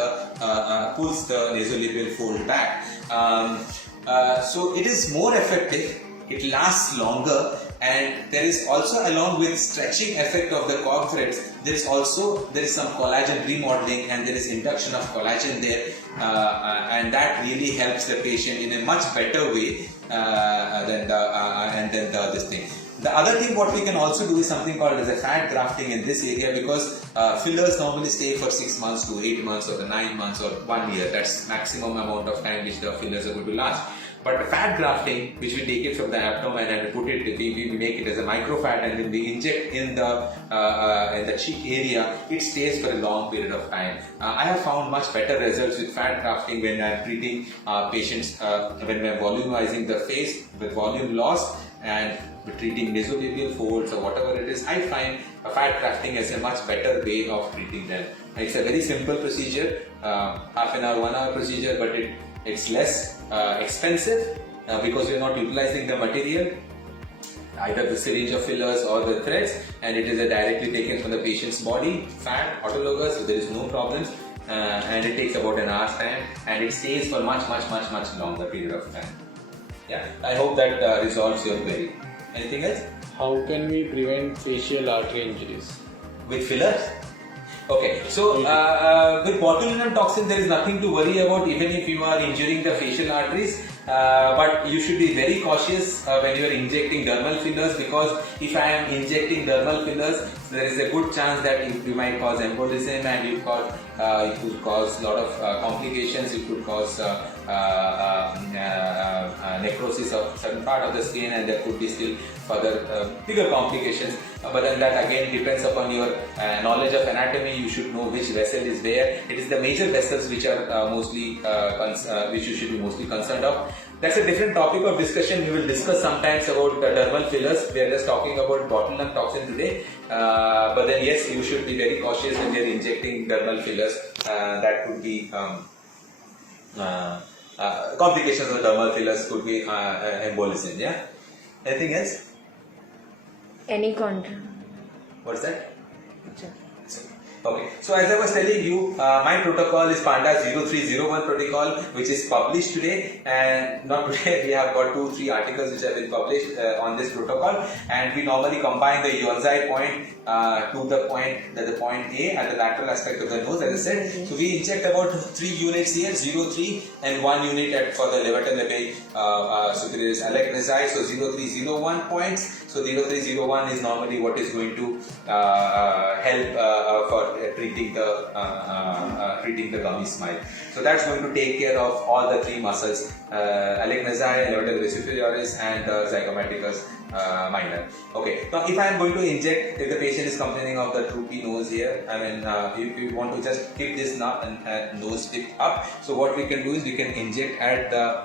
pulls the nasolabial fold back. So it is more effective, it lasts longer, and there is also, along with stretching effect of the cork threads, there is some collagen remodeling, and there is induction of collagen there, and that really helps the patient in a much better way than this thing. The other thing what we can also do is something called as a fat grafting in this area, because fillers normally stay for 6 months to 8 months or 9 months or 1 year. That's maximum amount of time which the fillers are going to last. But fat grafting, which we take it from the abdomen and we make it as a microfat, and when we inject in the cheek area, it stays for a long period of time. I have found much better results with fat grafting when I am treating patients, when I am volumizing the face with volume loss, and treating nasolabial folds or whatever it is. I find fat grafting as a much better way of treating them. It's a very simple procedure, half an hour, 1 hour procedure, but it's less expensive because you're not utilizing the material, either the syringe of fillers or the threads, and it is directly taken from the patient's body, fat, autologous, so there is no problems, and it takes about an hour's time, and it stays for much longer period of time. Yeah, I hope that resolves your query. Anything else? How can we prevent facial artery injuries? With fillers? Okay, so with botulinum toxin there is nothing to worry about even if you are injuring the facial arteries, but you should be very cautious when you are injecting dermal fillers, because if I am injecting dermal fillers, there is a good chance that you might cause embolism, and it could cause a lot of complications. It could cause necrosis of certain part of the skin, and there could be still further bigger complications. But then that again depends upon your knowledge of anatomy. You should know which vessel is where. It is the major vessels which are which you should be mostly concerned of. That's a different topic of discussion. We will discuss sometimes about dermal fillers. We are just talking about botulinum toxin today. But then yes, you should be very cautious when you are injecting dermal fillers. That could be complications of dermal fillers could be embolism. Yeah. Anything else? Any contra? What's that? Okay, so as I was telling you, my protocol is Panda 0301 protocol, which is published today, and not today, we have got 2-3 articles which have been published on this protocol, and we normally combine the Yonzai point to the point A at the lateral aspect of the nose, as I said. So we inject about 3 units here, 0.3, and 1 unit for the levator labii superior Alec-Rezai, so 0301 points. So 0301 is normally what is going to help for treating the gummy smile. So that's going to take care of all the 3 muscles, Alec-Rezai, levator labii superioris, and zygomaticus minor. Okay, now if I am going to inject, if the patient is complaining of the droopy nose here, I mean, if you want to just keep this nose tip up, so what we can do is we can inject at the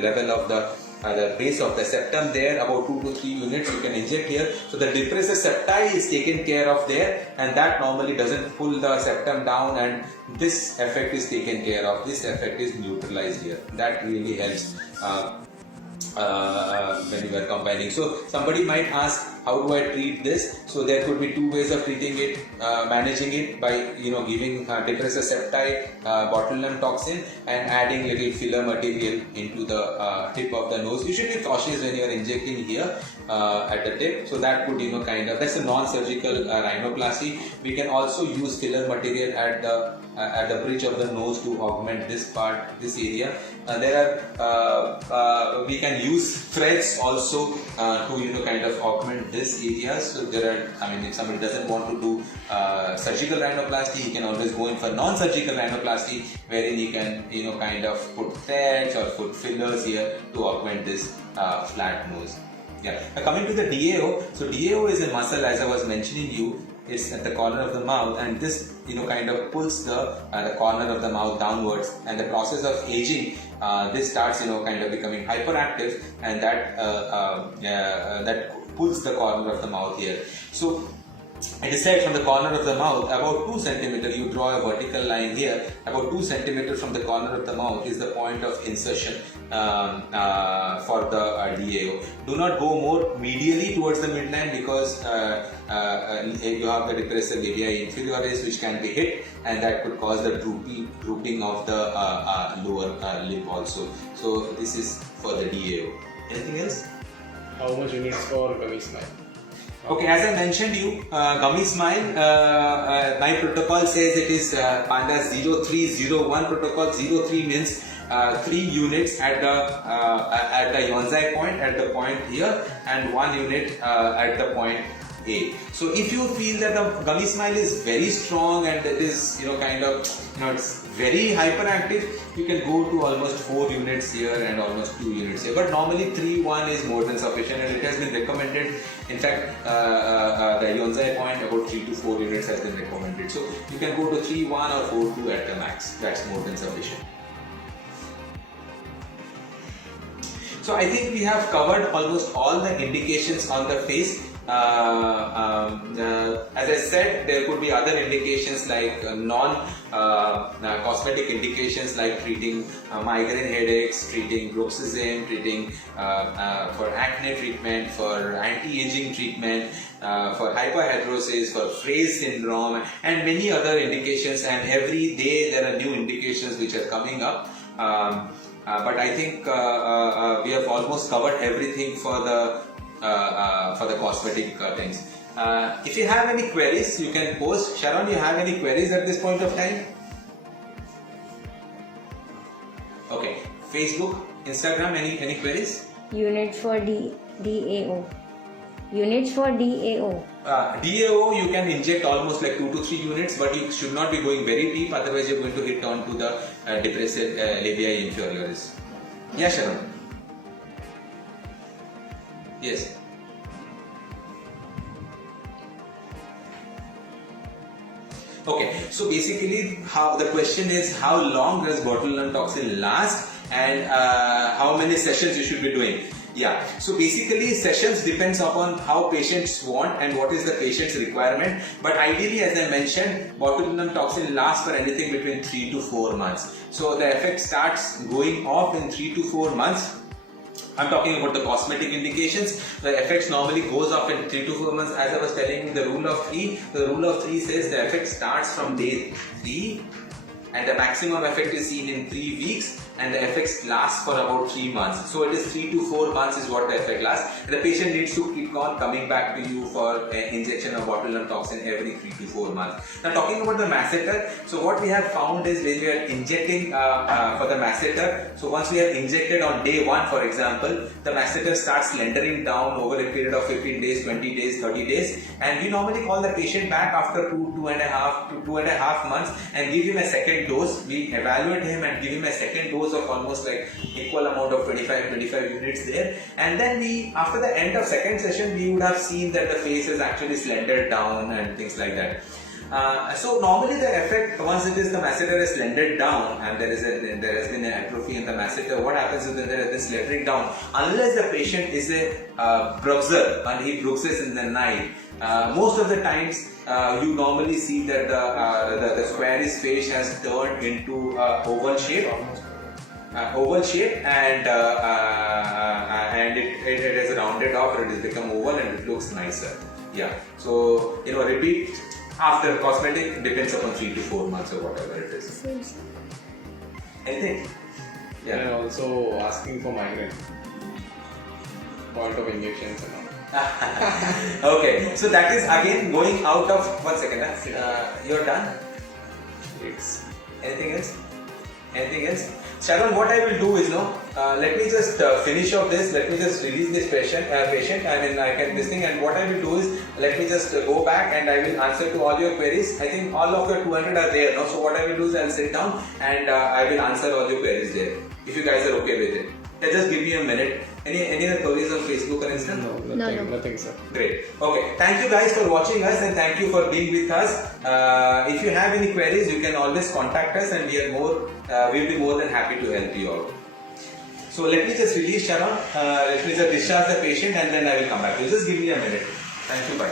level of the the base of the septum there, about 2 to 3 units you can inject here. So the depressor septi is taken care of there, and that normally doesn't pull the septum down, and this effect is taken care of. This effect is neutralized here. That really helps when you are combining. So somebody might ask, how do I treat this? So there could be two ways of treating it, managing it by giving depressor septi botulinum toxin and adding little filler material into the tip of the nose. You should be cautious when you are injecting here at the tip. So that could that's a non-surgical rhinoplasty. We can also use filler material at the bridge of the nose to augment this this area. We can use threads also to augment this area. So if somebody doesn't want to do surgical rhinoplasty, he can always go in for non-surgical rhinoplasty, wherein he can put threads or put fillers here to augment this flat nose. Yeah. Now coming to the DAO, so DAO is a muscle, as I was mentioning you. It's at the corner of the mouth, and this pulls the corner of the mouth downwards, and the process of aging, this starts becoming hyperactive, and that pulls the corner of the mouth here. So it is said from the corner of the mouth about 2 centimeters, you draw a vertical line here, about 2 centimeters from the corner of the mouth is the point of insertion for the DAO. Do not go more medially towards the midline, because you have the depressor labia inferioris which can be hit, and that could cause the drooping of the lower lip also. So this is for the DAO. Anything else? How much units for Gummy Smile? Okay, as I mentioned you, Gummy Smile, my protocol says it is Panda 0301 protocol. 03 means 3 units at the Yonzai point, at the point here, and 1 unit at the point A. So if you feel that the Gummy Smile is very strong and it is it's very hyperactive, you can go to almost 4 units here and almost 2 units here. But normally 3-1 is more than sufficient, and it has been recommended. In fact, the Yonzai point, about 3 to 4 units has been recommended. So you can go to 3-1 or 4-2 at the max. That's more than sufficient. So I think we have covered almost all the indications on the face. As I said, there could be other indications like non-cosmetic indications, like treating migraine headaches, treating bruxism, treating for acne treatment, for anti-aging treatment, for hyperhidrosis, for Fraze syndrome, and many other indications. And every day there are new indications which are coming up. But I think we have almost covered everything for the cosmetic things. If you have any queries, you can post. Sharon, you have any queries at this point of time? Okay. Facebook, Instagram, any queries? Units for DAO. Units for DAO. DAO, you can inject almost like 2 to 3 units, but you should not be going very deep, otherwise you're going to hit on to the depressor labia inferioris. Yeah, Sharon. Yes. Okay, so basically the question is, how long does botulinum toxin last, and how many sessions you should be doing? Yeah, so basically sessions depends upon how patients want and what is the patient's requirement. But ideally, as I mentioned, botulinum toxin lasts for anything between 3 to 4 months. So the effect starts going off in 3 to 4 months. I'm talking about the cosmetic indications. The effects normally goes off in 3 to 4 months. As I was telling you, the rule of 3. The rule of 3 says the effect starts from day 3, and the maximum effect is seen in 3 weeks, and the effects last for about 3 months. So it is 3 to 4 months is what the effect lasts. And the patient needs to keep on coming back to you for injection of botulinum toxin every 3 to 4 months. Now talking about the masseter, so what we have found is when we are injecting for the masseter, so once we have injected on day 1, for example, the masseter starts slendering down over a period of 15 days, 20 days, 30 days, and we normally call the patient back after 2.5 months and give him a second dose. We evaluate him and give him a second dose of almost like equal amount of 25 units there, and then after the end of second session, we would have seen that the face is actually slendered down and things like that. So normally the effect, once it is the masseter is slendered down and there has been an atrophy in the masseter, what happens is that there is this slendering down. Unless the patient is a bruxer and he bruxes in the night, most of the times you normally see that the squarish face has turned into oval shape. And it has rounded off, or it has become oval and it looks nicer. Yeah. So repeat after cosmetic, depends upon 3 to 4 months or whatever it is. Anything? And Yeah. also asking for migraine. Point of injections and all. Okay. So that is again going out of 1 second. You're done. It's Anything else? Anything else? Sharon, what I will do is let me just finish off this. Let me just release this patient. I can this thing, and what I will do is let me just go back and I will answer to all your queries. I think all of your 200 are there now. So what I will do is I'll sit down and I will answer all your queries there. If you guys are okay with it, just give me a minute. Any other queries on Facebook or Insta? nothing, sir. Great. Okay. Thank you guys for watching us and thank you for being with us. If you have any queries, you can always contact us and we'll be more than happy to help you out. So let me just release Sharon. Let me just discharge the patient and then I will come back. You just give me a minute. Thank you. Bye.